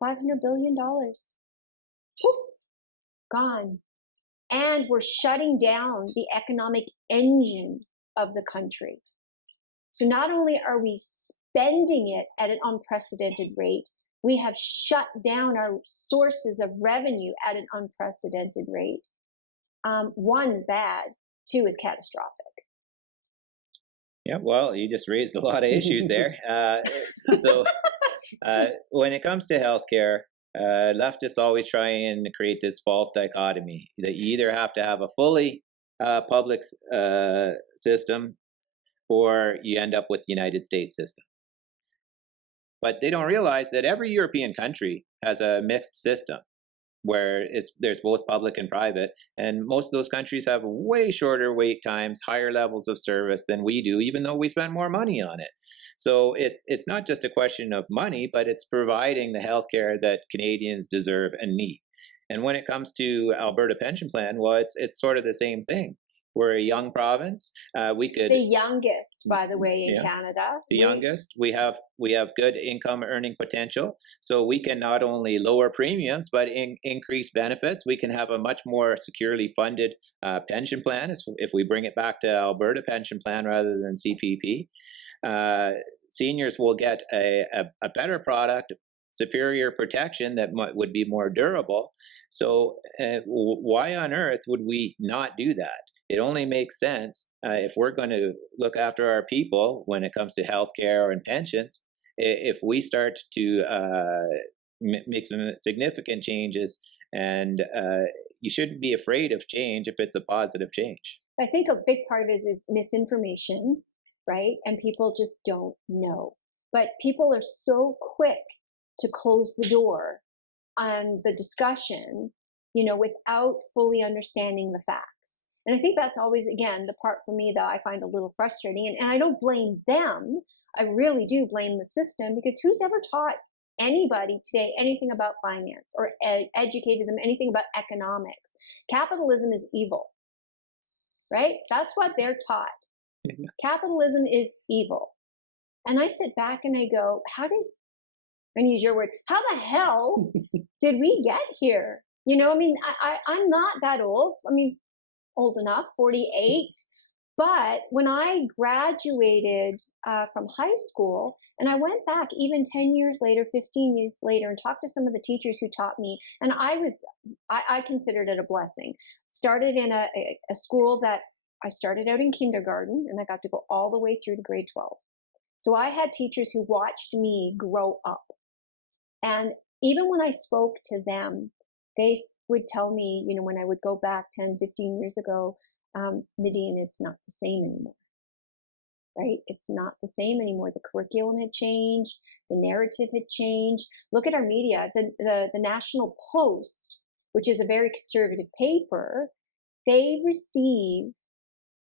$500 billion. Poof, gone. And we're shutting down the economic engine of the country. So not only are we spending it at an unprecedented rate, We have shut down our sources of revenue at an unprecedented rate. One's bad, two is catastrophic. Yeah, well, you just raised a lot of issues there. So when it comes to healthcare, leftists always try and create this false dichotomy that you either have to have a fully public system or you end up with the United States system. But they don't realize that every European country has a mixed system where there's both public and private, and most of those countries have way shorter wait times, higher levels of service than we do, even though we spend more money on it. So it's not just a question of money, but it's providing the healthcare that Canadians deserve and need. And when it comes to Alberta Pension Plan, well, it's sort of the same thing. We're a young province. We could the youngest, by the way, in Canada. The youngest. We have good income earning potential, so we can not only lower premiums but increase benefits. We can have a much more securely funded pension plan if we bring it back to Alberta Pension Plan rather than CPP. Seniors will get a better product, superior protection that would be more durable. So why on earth would we not do that? It only makes sense if we're going to look after our people when it comes to healthcare and pensions. If we start to make some significant changes, and you shouldn't be afraid of change if it's a positive change. I think a big part of it is misinformation, right? And people just don't know. But people are so quick to close the door on the discussion, without fully understanding the facts. And I think that's always, again, the part for me that I find a little frustrating. And I don't blame them. I really do blame the system, because who's ever taught anybody today anything about finance or educated them anything about economics? Capitalism is evil, right? That's what they're taught. Mm-hmm. Capitalism is evil. And I sit back and I go, I'm going to use your word, how the hell did we get here? I'm not that old. Old enough, 48. But when I graduated from high school, and I went back even 10 years later, 15 years later, and talked to some of the teachers who taught me, and I considered it a blessing. Started in a school that I started out in kindergarten, and I got to go all the way through to grade 12. So I had teachers who watched me grow up. And even when I spoke to them, they would tell me, when I would go back 10, 15 years ago, Nadine, it's not the same anymore, right? It's not the same anymore. The curriculum had changed. The narrative had changed. Look at our media. The National Post, which is a very conservative paper, they receive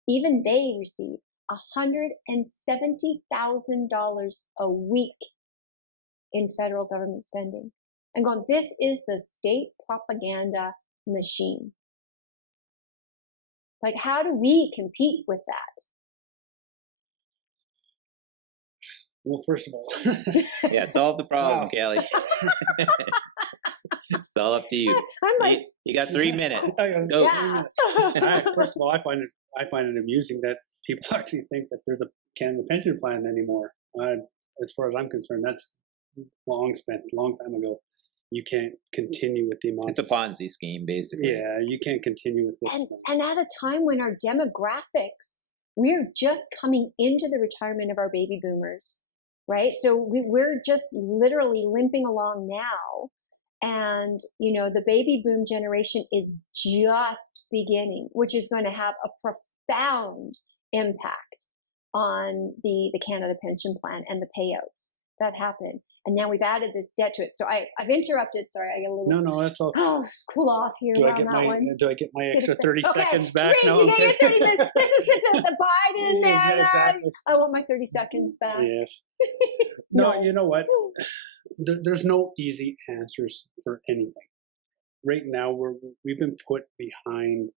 $170,000 a week in federal government spending. And going, this is the state propaganda machine. Like, how do we compete with that? Well, first of all, solve the problem, Kelly. It's all up to you. I'm like, you got 3 minutes. Go. Yeah. First of all, I find it amusing that people actually think that there's a Canada Pension Plan anymore. As far as I'm concerned, that's long time ago. You can't continue with the amount. It's a Ponzi scheme, basically. Yeah, you can't continue with this. And at a time when our demographics, we're just coming into the retirement of our baby boomers, right? So we're just literally limping along now. And, the baby boom generation is just beginning, which is going to have a profound impact on the Canada Pension Plan and the payouts that happen. And now we've added this debt to it. So I've interrupted. Sorry, I get a little. No, that's all. Oh, cool off here. Do I get my extra 30 seconds back? No, you get your 30 minutes. This is the Biden man. Exactly. I want my 30 seconds back. Yes. No, you know what? There's no easy answers for anything. Right now, we've been put behind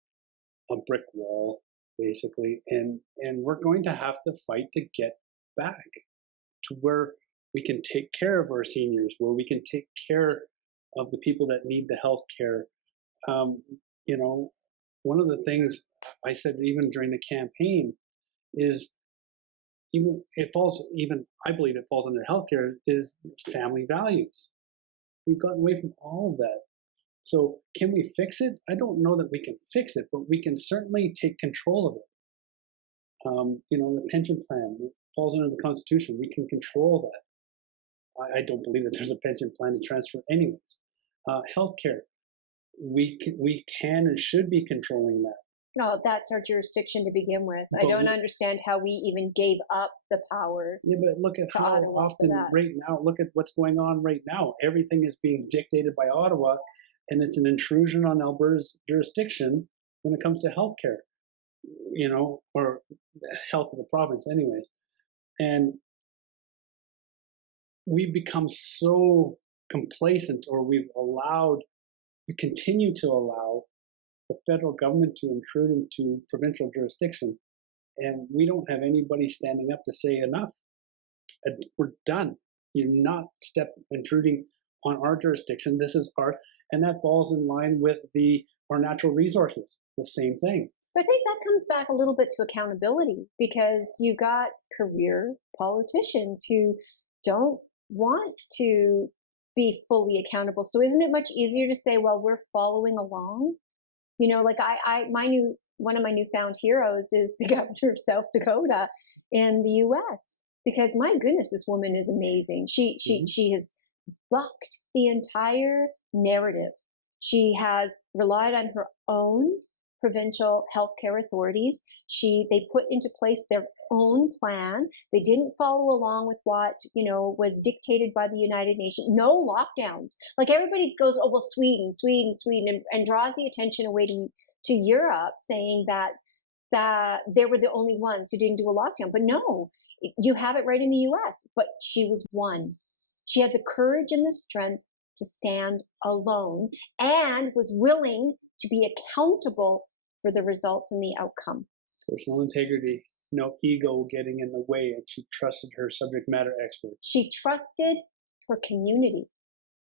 a brick wall, basically, and we're going to have to fight to get back to where we can take care of our seniors, where we can take care of the people that need the health care. One of the things I said even during the campaign is I believe it falls under healthcare, is family values. We've gotten away from all of that. So can we fix it? I don't know that we can fix it, but we can certainly take control of it. The pension plan falls under the Constitution. We can control that. I don't believe that there's a pension plan to transfer anyways. Healthcare, we can and should be controlling that. No, that's our jurisdiction to begin with. I But don't understand how we even gave up the power. Yeah, but look at to how Ottawa for often that. right now, look at what's going on right now. Everything is being dictated by Ottawa, and it's an intrusion on Alberta's jurisdiction when it comes to healthcare, or the health of the province anyways. And we've become so complacent, or we continue to allow the federal government to intrude into provincial jurisdiction, and we don't have anybody standing up to say enough. We're done. You're not intruding on our jurisdiction. This is and that falls in line with our natural resources. The same thing. But I think that comes back a little bit to accountability, because you've got career politicians who don't want to be fully accountable. So isn't it much easier to say, well, we're following along? Like one of my newfound heroes is the governor of South Dakota in the U.S. because my goodness, this woman is amazing. She has bucked the entire narrative. She has relied on her own provincial healthcare authorities. They put into place their own plan. They didn't follow along with what was dictated by the United Nations. No lockdowns. Like everybody goes, oh well, Sweden, and draws the attention away to Europe, saying that they were the only ones who didn't do a lockdown. But no, you have it right in the U.S. But she was one. She had the courage and the strength to stand alone and was willing to be accountable for the results and the outcome. Personal integrity, no ego getting in the way, and she trusted her subject matter experts. She trusted her community.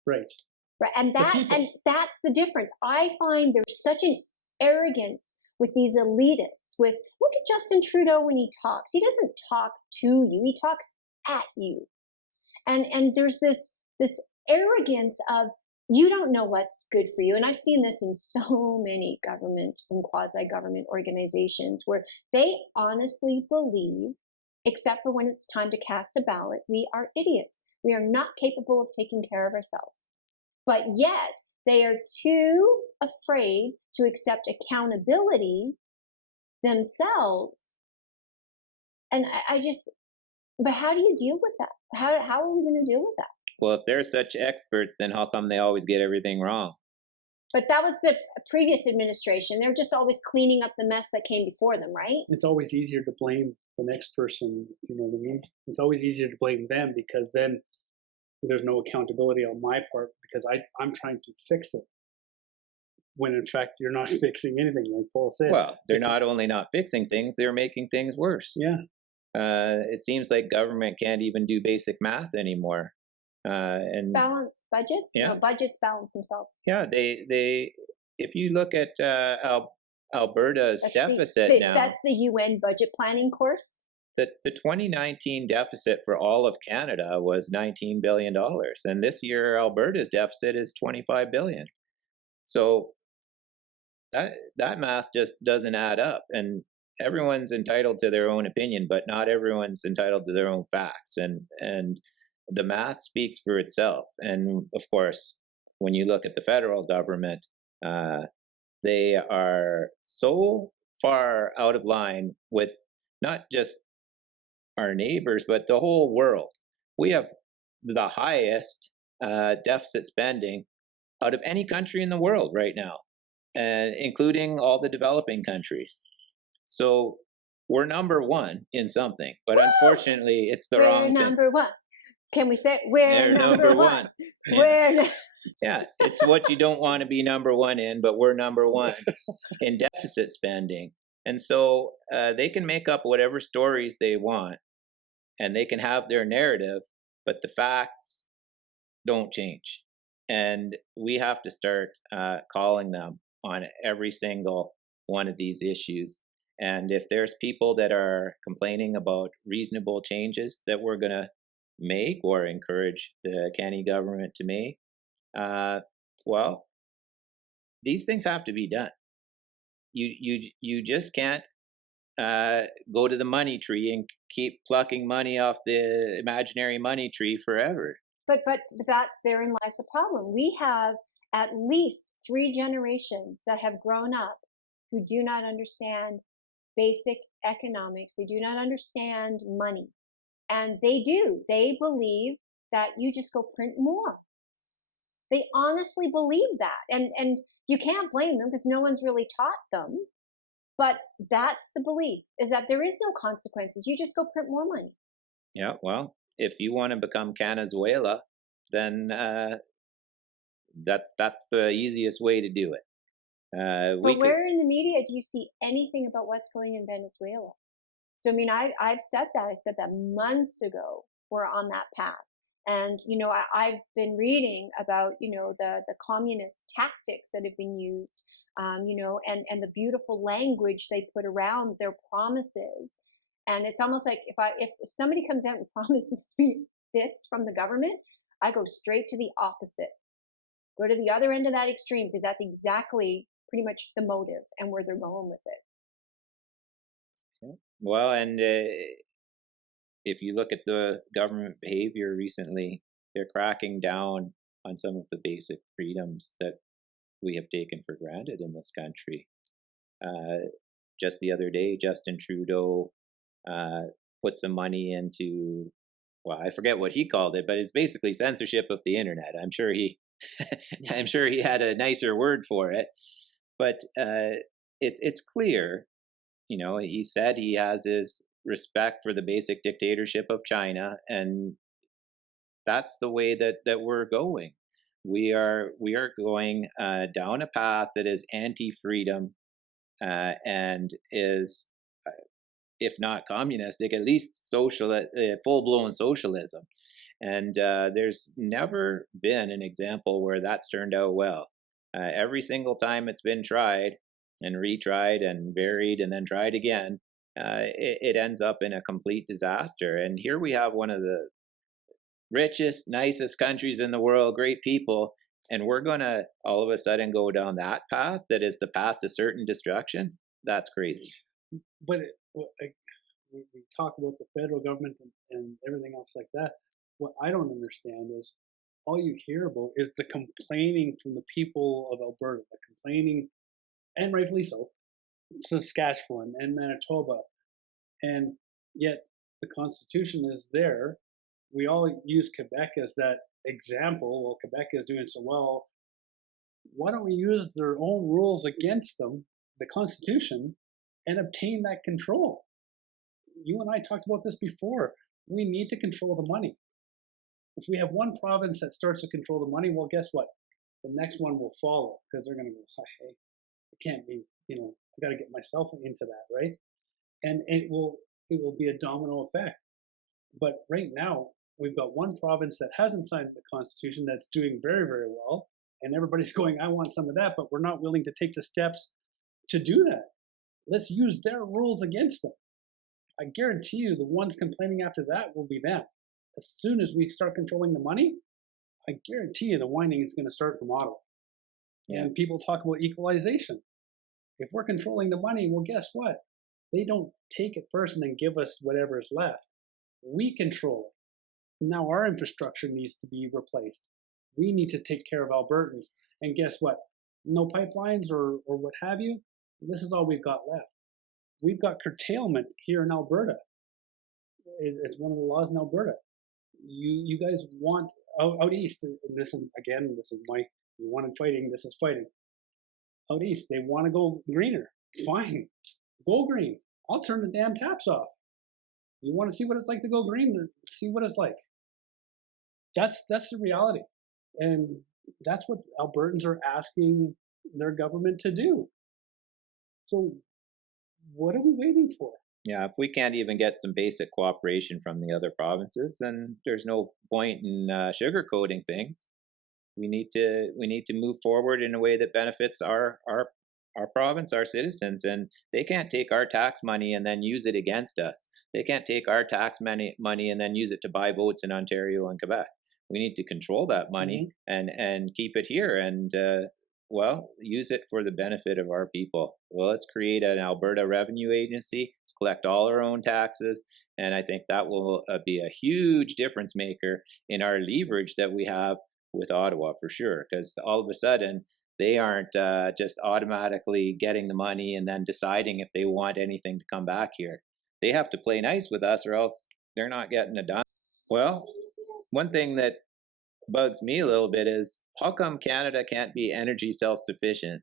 Right. Right. And that's the difference. I find there's such an arrogance with these elitists. Look at Justin Trudeau when he talks. He doesn't talk to you, he talks at you. And there's this arrogance of, you don't know what's good for you. And I've seen this in so many government and quasi-government organizations where they honestly believe, except for when it's time to cast a ballot, we are idiots. We are not capable of taking care of ourselves. But yet they are too afraid to accept accountability themselves. And but how do you deal with that? How are we going to deal with that? Well, if they're such experts, then how come they always get everything wrong? But that was the previous administration. They're just always cleaning up the mess that came before them, right? It's always easier to blame the next person, you know what I mean? It's always easier to blame them, because then there's no accountability on my part, because I'm trying to fix it. When in fact, you're not fixing anything, like Paul said. Well, they're not only not fixing things, they're making things worse. Yeah. It seems like government can't even do basic math anymore. And balance budgets. Yeah. No, budgets balance themselves. Yeah, they. If you look at Alberta's deficit now, that's the UN budget planning course. The 2019 deficit for all of Canada was $19 billion, and this year Alberta's deficit is $25 billion. So that math just doesn't add up, and everyone's entitled to their own opinion, but not everyone's entitled to their own facts, and the math speaks for itself. And of course, when you look at the federal government, they are so far out of line with not just our neighbors, but the whole world. We have the highest deficit spending out of any country in the world right now, and including all the developing countries. So we're number one in something, but unfortunately, it's the wrong thing. We're number one. Can we say we're number one? Yeah. Yeah, it's what you don't want to be number one in, but we're number one in deficit spending. And so they can make up whatever stories they want, and they can have their narrative, but the facts don't change. And we have to start calling them on every single one of these issues. And if there's people that are complaining about reasonable changes that we're going to make or encourage the Canadian government to make, Well, these things have to be done. You just can't go to the money tree and keep plucking money off the imaginary money tree forever. But that's therein lies the problem. We have at least 3 generations that have grown up who do not understand basic economics. They do not understand money. And they do. They believe that you just go print more. They honestly believe that. And you can't blame them because no one's really taught them. But that's the belief, is that there is no consequences. You just go print more money. Yeah, well, if you want to become Venezuela, then that's the easiest way to do it. But where in the media do you see anything about what's going in Venezuela? So, I mean, I've said that. I said that months ago. We're on that path. And, you know, I've been reading about, you know, the communist tactics that have been used, you know, and the beautiful language they put around their promises. And it's almost like if somebody comes out and promises me this from the government, I go straight to the opposite. Go to the other end of that extreme, because that's exactly pretty much the motive and where they're going with it. Well, and if you look at the government behavior recently, they're cracking down on some of the basic freedoms that we have taken for granted in this country. Just the other day, Justin Trudeau put some money into, well, I forget what he called it, but it's basically censorship of the internet. I'm sure he had a nicer word for it, but it's clear. You know, he said he has his respect for the basic dictatorship of China, and that's the way that we're going. We are going down a path that is anti-freedom and is, if not communistic, at least full-blown socialism. And there's never been an example where that's turned out well. Every single time it's been tried and retried and varied and then tried again, it ends up in a complete disaster. And here we have one of the richest, nicest countries in the world, great people, and we're going to all of a sudden go down that path that is the path to certain destruction. That's crazy. But we talk about the federal government and everything else like that. What I don't understand is all you hear about is the complaining from the people of Alberta, the complaining, and rightfully so, Saskatchewan and Manitoba. And yet the Constitution is there. We all use Quebec as that example. Well, Quebec is doing so well. Why don't we use their own rules against them, the Constitution, and obtain that control? You and I talked about this before. We need to control the money. If we have one province that starts to control the money, well, guess what? The next one will follow, because they're going to go, hey, it can't be, you know, I got to get myself into that, right? And it will be a domino effect. But right now, we've got one province that hasn't signed the Constitution that's doing very, very well, and everybody's going, I want some of that, but we're not willing to take the steps to do that. Let's use their rules against them. I guarantee you the ones complaining after that will be them. As soon as we start controlling the money, I guarantee you the whining is going to start from Ottawa. Yeah. And people talk about equalization. If we're controlling the money, well, guess what? They don't take it first and then give us whatever is left. We control it. Now our infrastructure needs to be replaced. We need to take care of Albertans. And guess what? No pipelines or what have you. This is all we've got left. We've got curtailment here in Alberta. It's one of the laws in Alberta. You guys want out east, and this is my, you wanted fighting, this is fighting. Out east, they want to go greener. Fine, go green. I'll turn the damn taps off. You want to see what it's like to go green? See what it's like. That's the reality. And that's what Albertans are asking their government to do. So what are we waiting for? Yeah, if we can't even get some basic cooperation from the other provinces, then there's no point in sugarcoating things. We need to move forward in a way that benefits our province, our citizens, and they can't take our tax money and then use it against us. They can't take our tax money and then use it to buy votes in Ontario and Quebec. We need to control that money and keep it here and, well, use it for the benefit of our people. Well, let's create an Alberta Revenue Agency. Let's collect all our own taxes. And I think that will be a huge difference maker in our leverage that we have with Ottawa for sure. Because all of a sudden, they aren't just automatically getting the money and then deciding if they want anything to come back here. They have to play nice with us or else they're not getting it done. Well, one thing that bugs me a little bit is how come Canada can't be energy self-sufficient?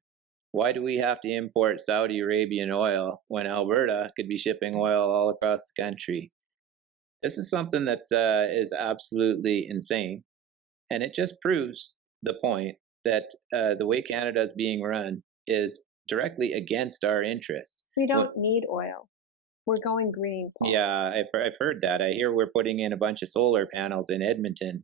Why do we have to import Saudi Arabian oil when Alberta could be shipping oil all across the country? This is something that is absolutely insane. And it just proves the point that the way Canada is being run is directly against our interests. We don't need oil. We're going green, Paul. Yeah, I've heard that. I hear we're putting in a bunch of solar panels in Edmonton.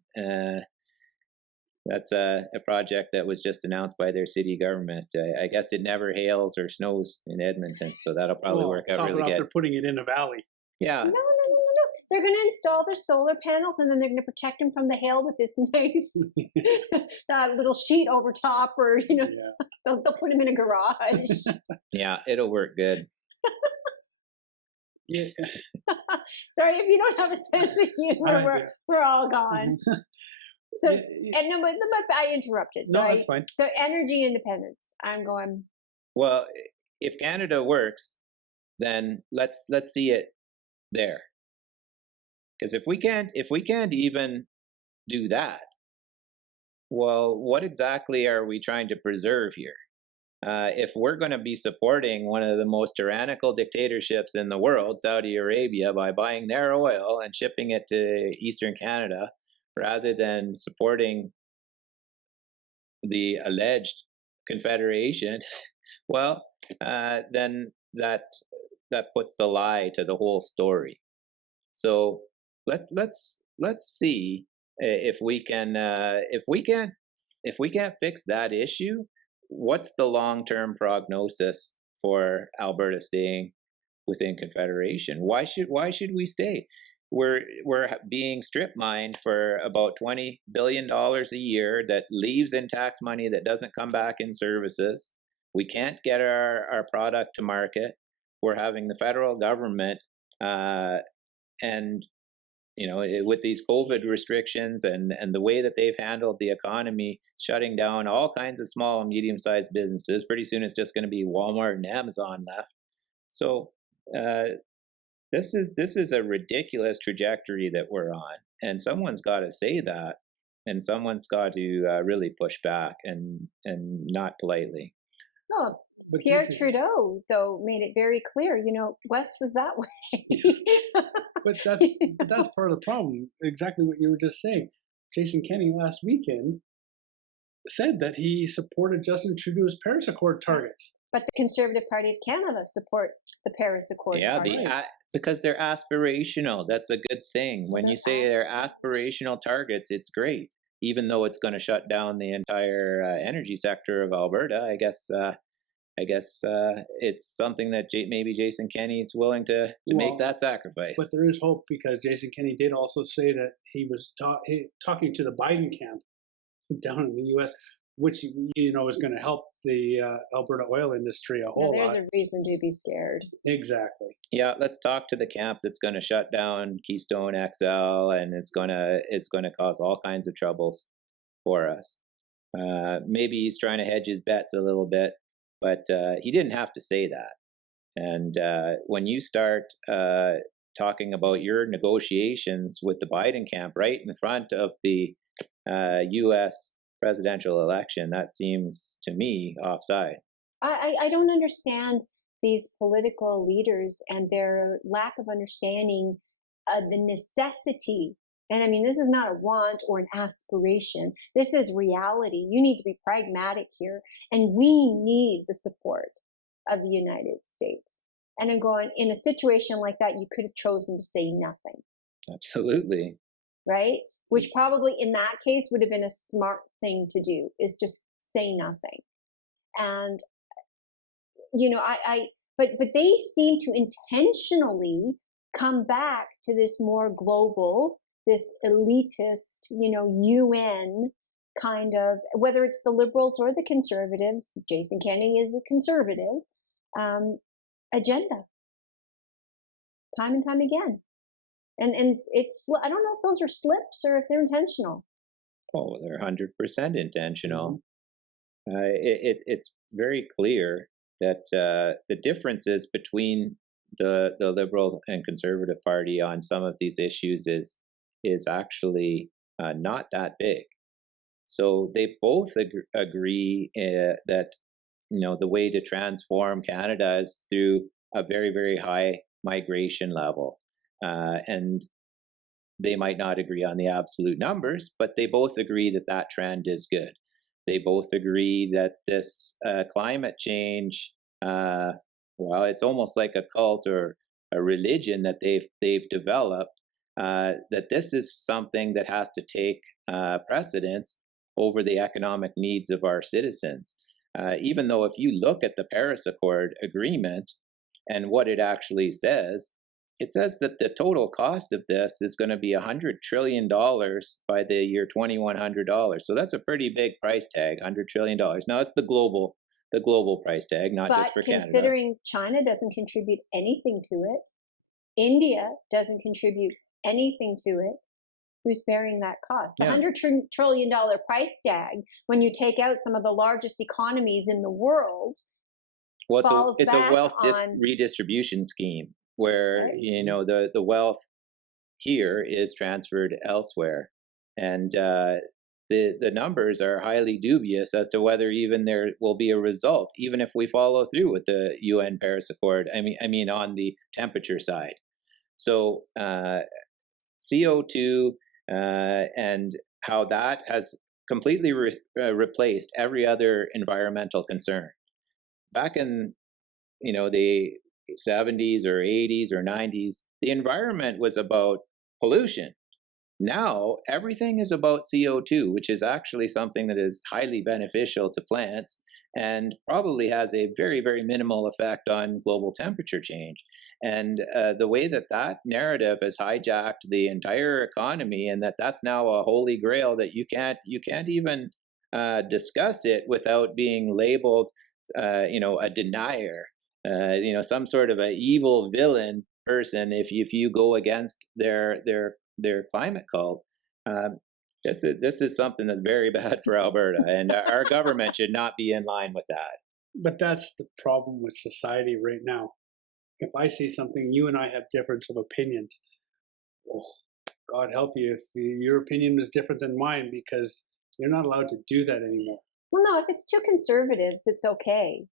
That's a project that was just announced by their city government. I guess it never hails or snows in Edmonton, so that'll probably work out really good. They're putting it in a valley. Yeah. No. They're going to install their solar panels, and then they're going to protect them from the hail with this nice little sheet over top, or they'll put them in a garage. Yeah, it'll work good. Yeah. Sorry if you don't have a sense of humor. We're all gone. So, but I interrupted. No, that's fine. So, energy independence. I'm going. Well, if Canada works, then let's see it there. Because if we can't even do that, well, what exactly are we trying to preserve here? If we're going to be supporting one of the most tyrannical dictatorships in the world, Saudi Arabia, by buying their oil and shipping it to Eastern Canada, rather than supporting the alleged Confederation, well, then that puts the lie to the whole story. So let's see if we can't fix that issue. What's the long-term prognosis for Alberta staying within Confederation? Why should we stay? We're being strip mined for about $20 billion a year that leaves in tax money that doesn't come back in services. We can't get our product to market. We're having the federal government and with these COVID restrictions and the way that they've handled the economy, shutting down all kinds of small and medium-sized businesses. Pretty soon it's just going to be Walmart and Amazon left. So this is a ridiculous trajectory that we're on, and someone's got to say that, and someone's got to really push back and not politely. Oh, Pierre Trudeau, though, made it very clear, West was that way. But that's part of the problem. Exactly what you were just saying. Jason Kenney last weekend said that he supported Justin Trudeau's Paris Accord targets. But the Conservative Party of Canada support the Paris Accord targets. Because they're aspirational. That's a good thing. When you say they're aspirational targets, it's great. Even though it's going to shut down the entire energy sector of Alberta, I guess it's something that maybe Jason Kenney is willing to make that sacrifice. But there is hope, because Jason Kenney did also say that he was talking to the Biden camp down in the U.S., which is going to help the Alberta oil industry a whole lot. There's a reason to be scared. Exactly. Yeah, let's talk to the camp that's going to shut down Keystone XL, and it's going to cause all kinds of troubles for us. Maybe he's trying to hedge his bets a little bit, but he didn't have to say that. And when you start talking about your negotiations with the Biden camp right in front of the U.S. presidential election, that seems to me offside. I don't understand these political leaders and their lack of understanding the necessity. And I mean, this is not a want or an aspiration. This is reality. You need to be pragmatic here. And we need the support of the United States. And I'm going, in a situation like that, you could have chosen to say nothing. Absolutely. Right? Which probably in that case would have been a smart thing to do, is just say nothing. And, but they seem to intentionally come back to this more global, this elitist, UN kind of, whether it's the Liberals or the Conservatives, Jason Kenney is a conservative, agenda, time and time again. And it's, I don't know if those are slips or if they're intentional. Oh, they're 100% intentional. It's very clear that the differences between the Liberal and Conservative Party on some of these issues is actually not that big. So they both agree that the way to transform Canada is through a very, very high migration level. And they might not agree on the absolute numbers, but they both agree that that trend is good. They both agree that this climate change, well, it's almost like a cult or a religion that they've developed, that this is something that has to take precedence over the economic needs of our citizens. Even though if you look at the Paris Accord agreement and what it actually says, it says that the total cost of this is going to be $100 trillion by the year $2100. So that's a pretty big price tag, $100 trillion. Now it's the global price tag, not just for Canada. But considering China doesn't contribute anything to it, India doesn't contribute anything to it, who's bearing that cost? The $100 trillion price tag, when you take out some of the largest economies in the world, well, it's a wealth redistribution scheme where the wealth here is transferred elsewhere, and the numbers are highly dubious as to whether even there will be a result, even if we follow through with the UN Paris Accord. I mean on the temperature side. So CO2 and how that has completely replaced every other environmental concern. Back in the 70s or 80s or 90s, the environment was about pollution. Now everything is about CO2, which is actually something that is highly beneficial to plants and probably has a very, very minimal effect on global temperature change. And the way that narrative has hijacked the entire economy, and that's now a holy grail that you can't even discuss it without being labeled a denier, some sort of an evil villain person if you go against their climate cult. This is something that's very bad for Alberta, and our government should not be in line with that. But that's the problem with society right now. If I see something, you and I have difference of opinions. Oh, God help you if your opinion is different than mine, because you're not allowed to do that anymore. Well, no, if it's two conservatives, it's okay.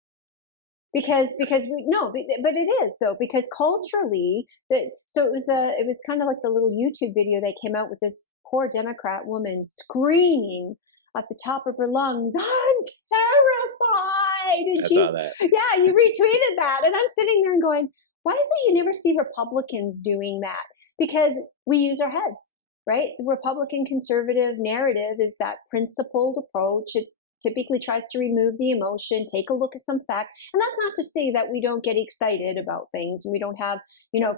Because but it is though, because culturally, so it was kind of like the little YouTube video that came out with this poor Democrat woman screaming at the top of her lungs, "I'm terrified!" And I saw that. Yeah, you retweeted that, and I'm sitting there and going, "Why is it you never see Republicans doing that?" Because we use our heads, right? The Republican conservative narrative is that principled approach. It typically tries to remove the emotion, take a look at some fact. And that's not to say that we don't get excited about things and we don't have,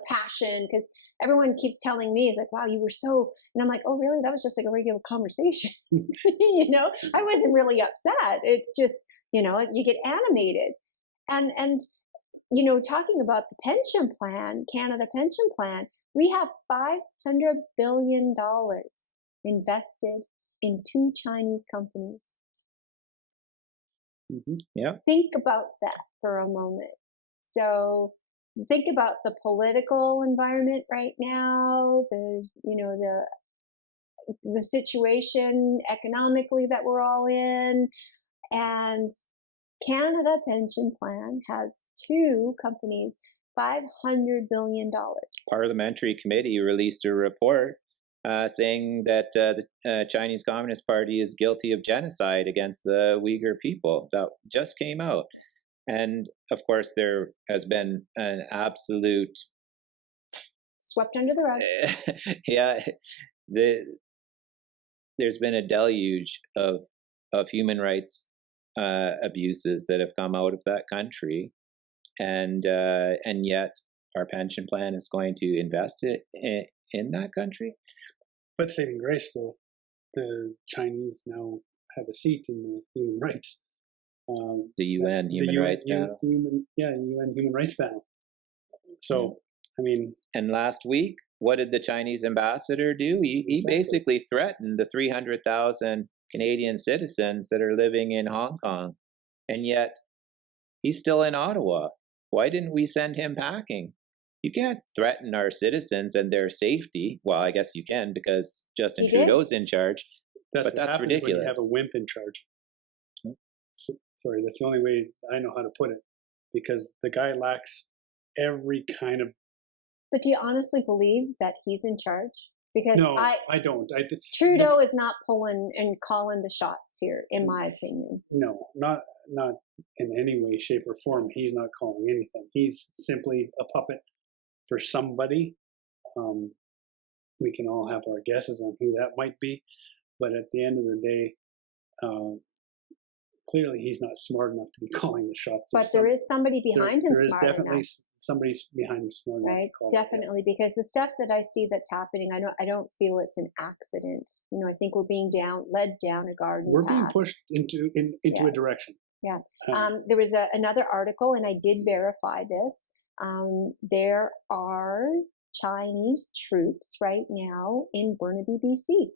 passion, because everyone keeps telling me, it's like, wow, you were so, and I'm like, oh, really? That was just like a regular conversation. I wasn't really upset. It's just, you get animated. And talking about the pension plan, Canada pension plan, we have $500 billion invested in 2 Chinese companies. Mm-hmm. Yeah. Think about that for a moment. So think about the political environment right now, the situation economically that we're all in, and Canada Pension Plan has 2 companies, $500 billion. Parliamentary committee released a report saying that the Chinese Communist Party is guilty of genocide against the Uyghur people. That just came out. And of course, there has been an absolute swept under the rug. Yeah, there's been a deluge of human rights abuses that have come out of that country, and yet our pension plan is going to invest it in that country. But saving grace, though, the Chinese now have a seat in the human rights. The UN Human Rights Panel. UN Human Rights Panel. So, I mean, and last week, what did the Chinese ambassador do? He basically threatened the 300,000 Canadian citizens that are living in Hong Kong, and yet he's still in Ottawa. Why didn't we send him packing? You can't threaten our citizens and their safety. Well, I guess you can because Justin Trudeau's in charge, but that's ridiculous. When you have a wimp in charge. So, sorry, that's the only way I know how to put it, because the guy lacks every kind of. But do you honestly believe that he's in charge? Because no, I don't. Trudeau is not pulling and calling the shots here, in my opinion. No, not in any way, shape, or form. He's not calling anything. He's simply a puppet for somebody. We can all have our guesses on who that might be, but at the end of the day, clearly he's not smart enough to be calling the shots. But there is somebody behind him smart enough. There is definitely somebody behind him smart enough. Right, definitely, because the stuff that I see that's happening, I don't feel it's an accident. You know, I think we're being led down a garden path. We're being pushed into a direction. Yeah. There was another article, and I did verify this. There are Chinese troops right now in Burnaby, BC.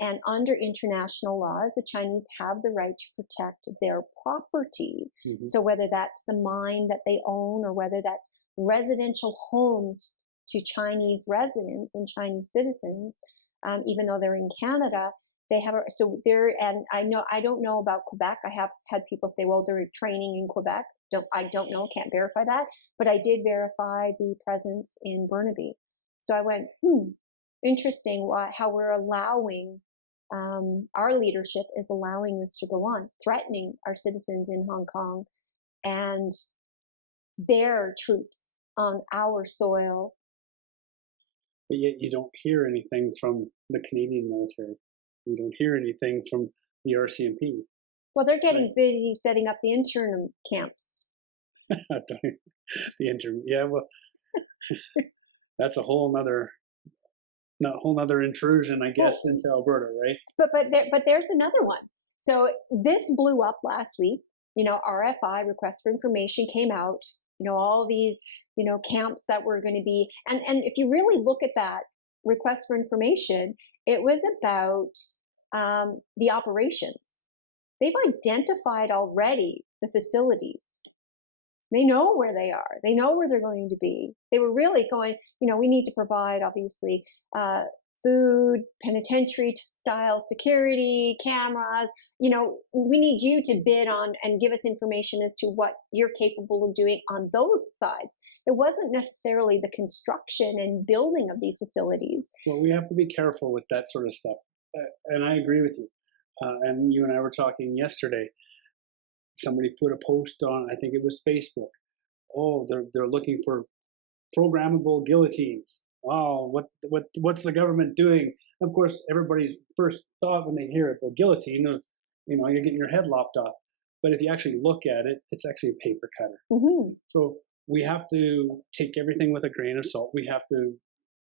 And under international laws, the Chinese have the right to protect their property. Mm-hmm. So whether that's the mine that they own or whether that's residential homes to Chinese residents and Chinese citizens, even though they're in Canada, they have and I don't know about Quebec. I have had people say, well, they're training in Quebec. I don't know, can't verify that, but I did verify the presence in Burnaby. So I went, interesting how we're allowing, our leadership is allowing this to go on, threatening our citizens in Hong Kong and their troops on our soil. But yet you don't hear anything from the Canadian military. You don't hear anything from the RCMP. Well, they're getting busy setting up the intern camps. That's a whole nother intrusion, I guess, into Alberta, right? But there's another one. So this blew up last week. You know, RFI, request for information, came out. You know, all these, camps that were going to be, and if you really look at that request for information, it was about the operations. They've identified already the facilities. They know where they are. They know where they're going to be. They were really going, we need to provide, obviously, food, penitentiary style security, cameras. We need you to bid on and give us information as to what you're capable of doing on those sides. It wasn't necessarily the construction and building of these facilities. Well, we have to be careful with that sort of stuff. And I agree with you. And you and I were talking yesterday. Somebody put a post on, I think it was Facebook. Oh, they're looking for programmable guillotines. Wow, what's the government doing? Of course, everybody's first thought when they hear it, well, guillotine is, you're getting your head lopped off. But if you actually look at it, it's actually a paper cutter. Mm-hmm. So we have to take everything with a grain of salt. We have to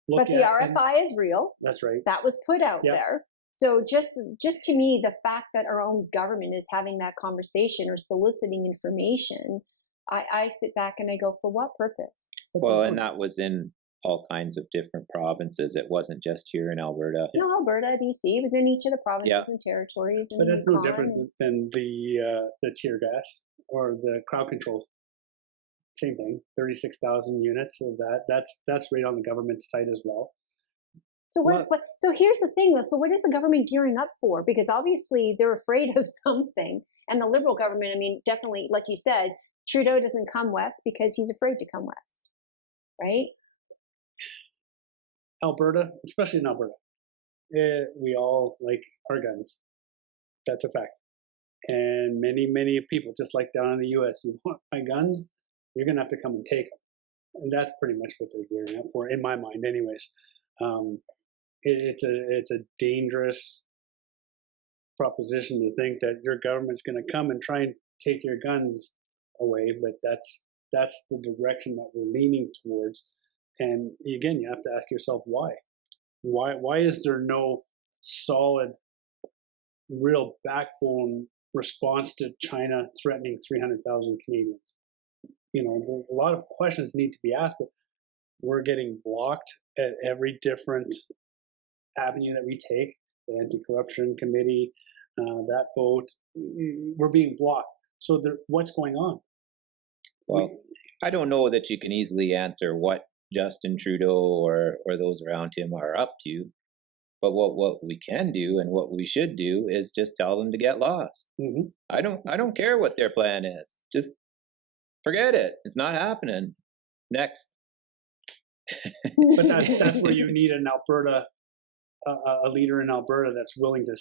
look at. But the RFI is real. That's right. That was put out there. So just to me, the fact that our own government is having that conversation or soliciting information, I sit back and I go, for what purpose? Well, and that was in all kinds of different provinces. It wasn't just here in Alberta. No, Alberta, BC. It was in each of the provinces and territories. But that's no different than the tear gas or the crowd control. Same thing. 36,000 units of that. That's right on the government side as well. So so here's the thing, though. So what is the government gearing up for? Because obviously they're afraid of something. And the Liberal government, definitely, like you said, Trudeau doesn't come west because he's afraid to come west, right? Alberta, especially in Alberta, we all like our guns. That's a fact. And many, many people, just like down in the U.S., you want my guns, you're going to have to come and take them. And that's pretty much what they're gearing up for, in my mind anyways. It's a dangerous proposition to think that your government's going to come and try and take your guns away, but that's the direction that we're leaning towards. And again, you have to ask yourself why. Why is there no solid, real backbone response to China threatening 300,000 Canadians? A lot of questions need to be asked, but we're getting blocked at every different avenue that we take. The anti-corruption committee, that vote, we're being blocked. So what's going on? Well, I don't know that you can easily answer what Justin Trudeau or those around him are up to. But what we can do and what we should do is just tell them to get lost. Mm-hmm. I don't care what their plan is. Just forget it. It's not happening. Next. But that's where you need an Alberta, a leader in Alberta that's willing to,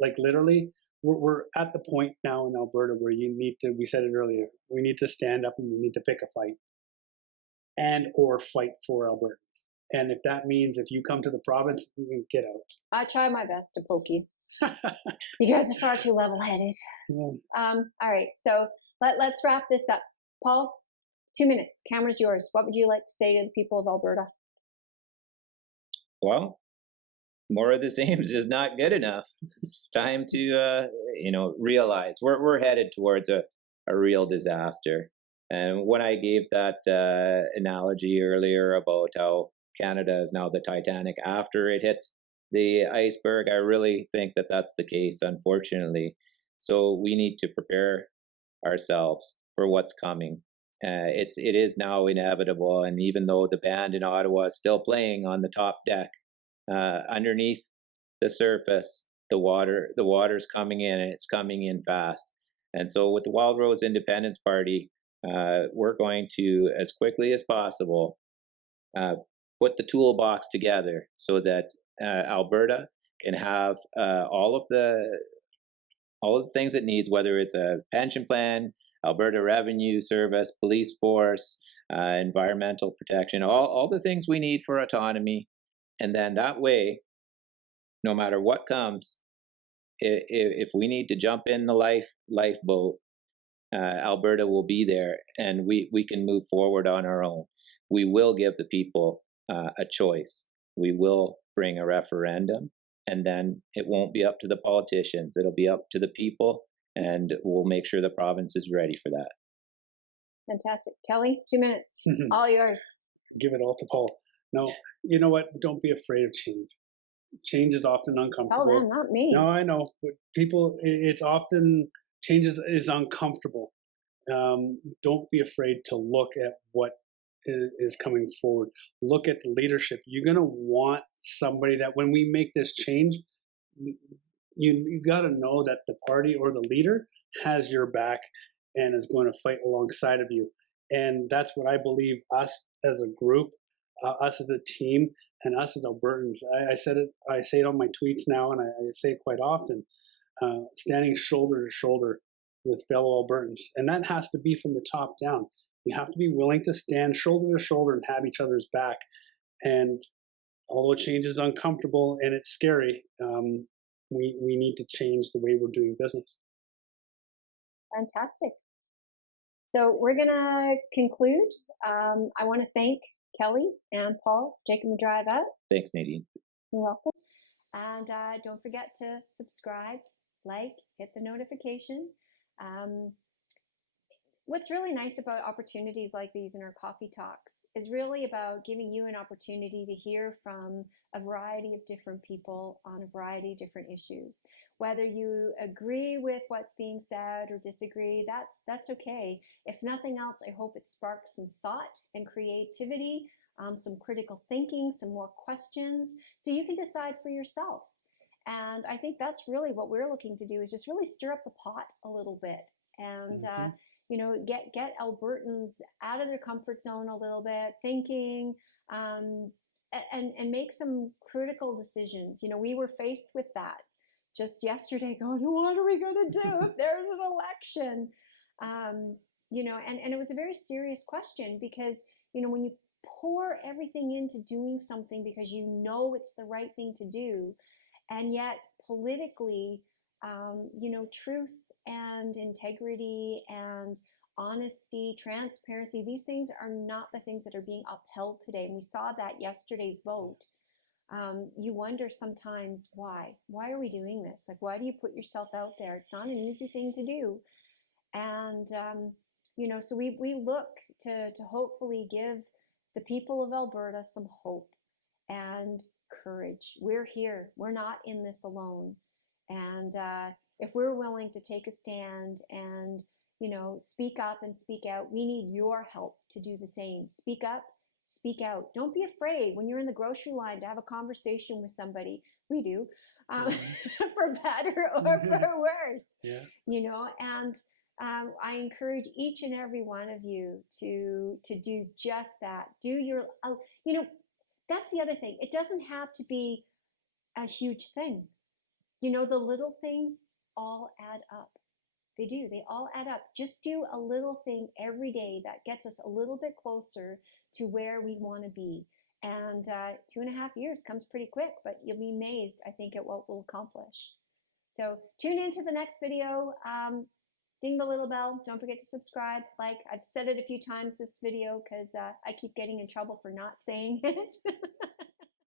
like, literally. We're at the point now in Alberta where you need to. We said it earlier. We need to stand up and you need to pick a fight, and or fight for Alberta. And if that means if you come to the province, you can get out. I try my best to poke you. You guys are far too level-headed. Yeah. All right, so let's wrap this up. Paul, 2 minutes. Camera's yours. What would you like to say to the people of Alberta? Well, more of the same is just not good enough. It's time to realize we're headed towards a real disaster. And when I gave that analogy earlier about how Canada is now the Titanic after it hit the iceberg, I really think that that's the case, unfortunately. So we need to prepare ourselves for what's coming. It is now inevitable, and even though the band in Ottawa is still playing on the top deck, underneath the surface, the water's coming in, and it's coming in fast. And so with the Wildrose Independence Party, we're going to, as quickly as possible, put the toolbox together so that Alberta can have all of the things it needs, whether it's a pension plan, Alberta Revenue Service, police force, environmental protection, all the things we need for autonomy. And then that way, no matter what comes, if we need to jump in the lifeboat, Alberta will be there, and we can move forward on our own. We will give the people a choice. We will bring a referendum, and then it won't be up to the politicians. It'll be up to the people, and we'll make sure the province is ready for that. Fantastic. Kelly, 2 minutes. All yours. Give it all to Paul. No, you know what? Don't be afraid of change. Change is often uncomfortable. Tell them, not me. No, I know. But people, it's often, change is uncomfortable. Don't be afraid to look at what is coming forward. Look at the leadership. You're going to want somebody that when we make this change, you got to know that the party or the leader has your back and is going to fight alongside of you. And that's what I believe us as a group, us as a team, and us as Albertans. I say it on my tweets now, and I say it quite often, standing shoulder to shoulder with fellow Albertans. And that has to be from the top down. You have to be willing to stand shoulder to shoulder and have each other's back. And although change is uncomfortable and it's scary, we need to change the way we're doing business. Fantastic. So we're going to conclude. I want to thank Kelly and Paul, taking the drive out. Thanks, Nadine. You're welcome. And don't forget to subscribe, like, hit the notification. What's really nice about opportunities like these in our coffee talks is really about giving you an opportunity to hear from a variety of different people on a variety of different issues. Whether you agree with what's being said or disagree, that's okay. If nothing else, I hope it sparks some thought and creativity, some critical thinking, some more questions, so you can decide for yourself. And I think that's really what we're looking to do, is just really stir up the pot a little bit and get Albertans out of their comfort zone a little bit, thinking, and make some critical decisions. We were faced with that just yesterday, going, what are we going to do if there's an election? And it was a very serious question, because, when you pour everything into doing something because you know it's the right thing to do, and yet politically, truth and integrity and honesty, transparency, these things are not the things that are being upheld today. And we saw that yesterday's vote. you wonder sometimes why are we doing this? Like, why do you put yourself out there? It's not an easy thing to do. And you know, so we look to hopefully give the people of Alberta some hope and courage. We're here. We're not in this alone. And if we're willing to take a stand and, you know, speak up and speak out, we need your help to do the same. Speak up, speak out. Don't be afraid when you're in the grocery line to have a conversation with somebody. We do, for better or for worse. Yeah. You know, and I encourage each and every one of you to do just that. Do your, you know, that's the other thing. It doesn't have to be a huge thing. You know, the little things all add up. They do. They all add up. Just do a little thing every day that gets us a little bit closer to where we want to be. And 2.5 years comes pretty quick, but you'll be amazed, I think, at what we'll accomplish. So tune into the next video. Ding the little bell. Don't forget to subscribe. Like, I've said it a few times this video because I keep getting in trouble for not saying it.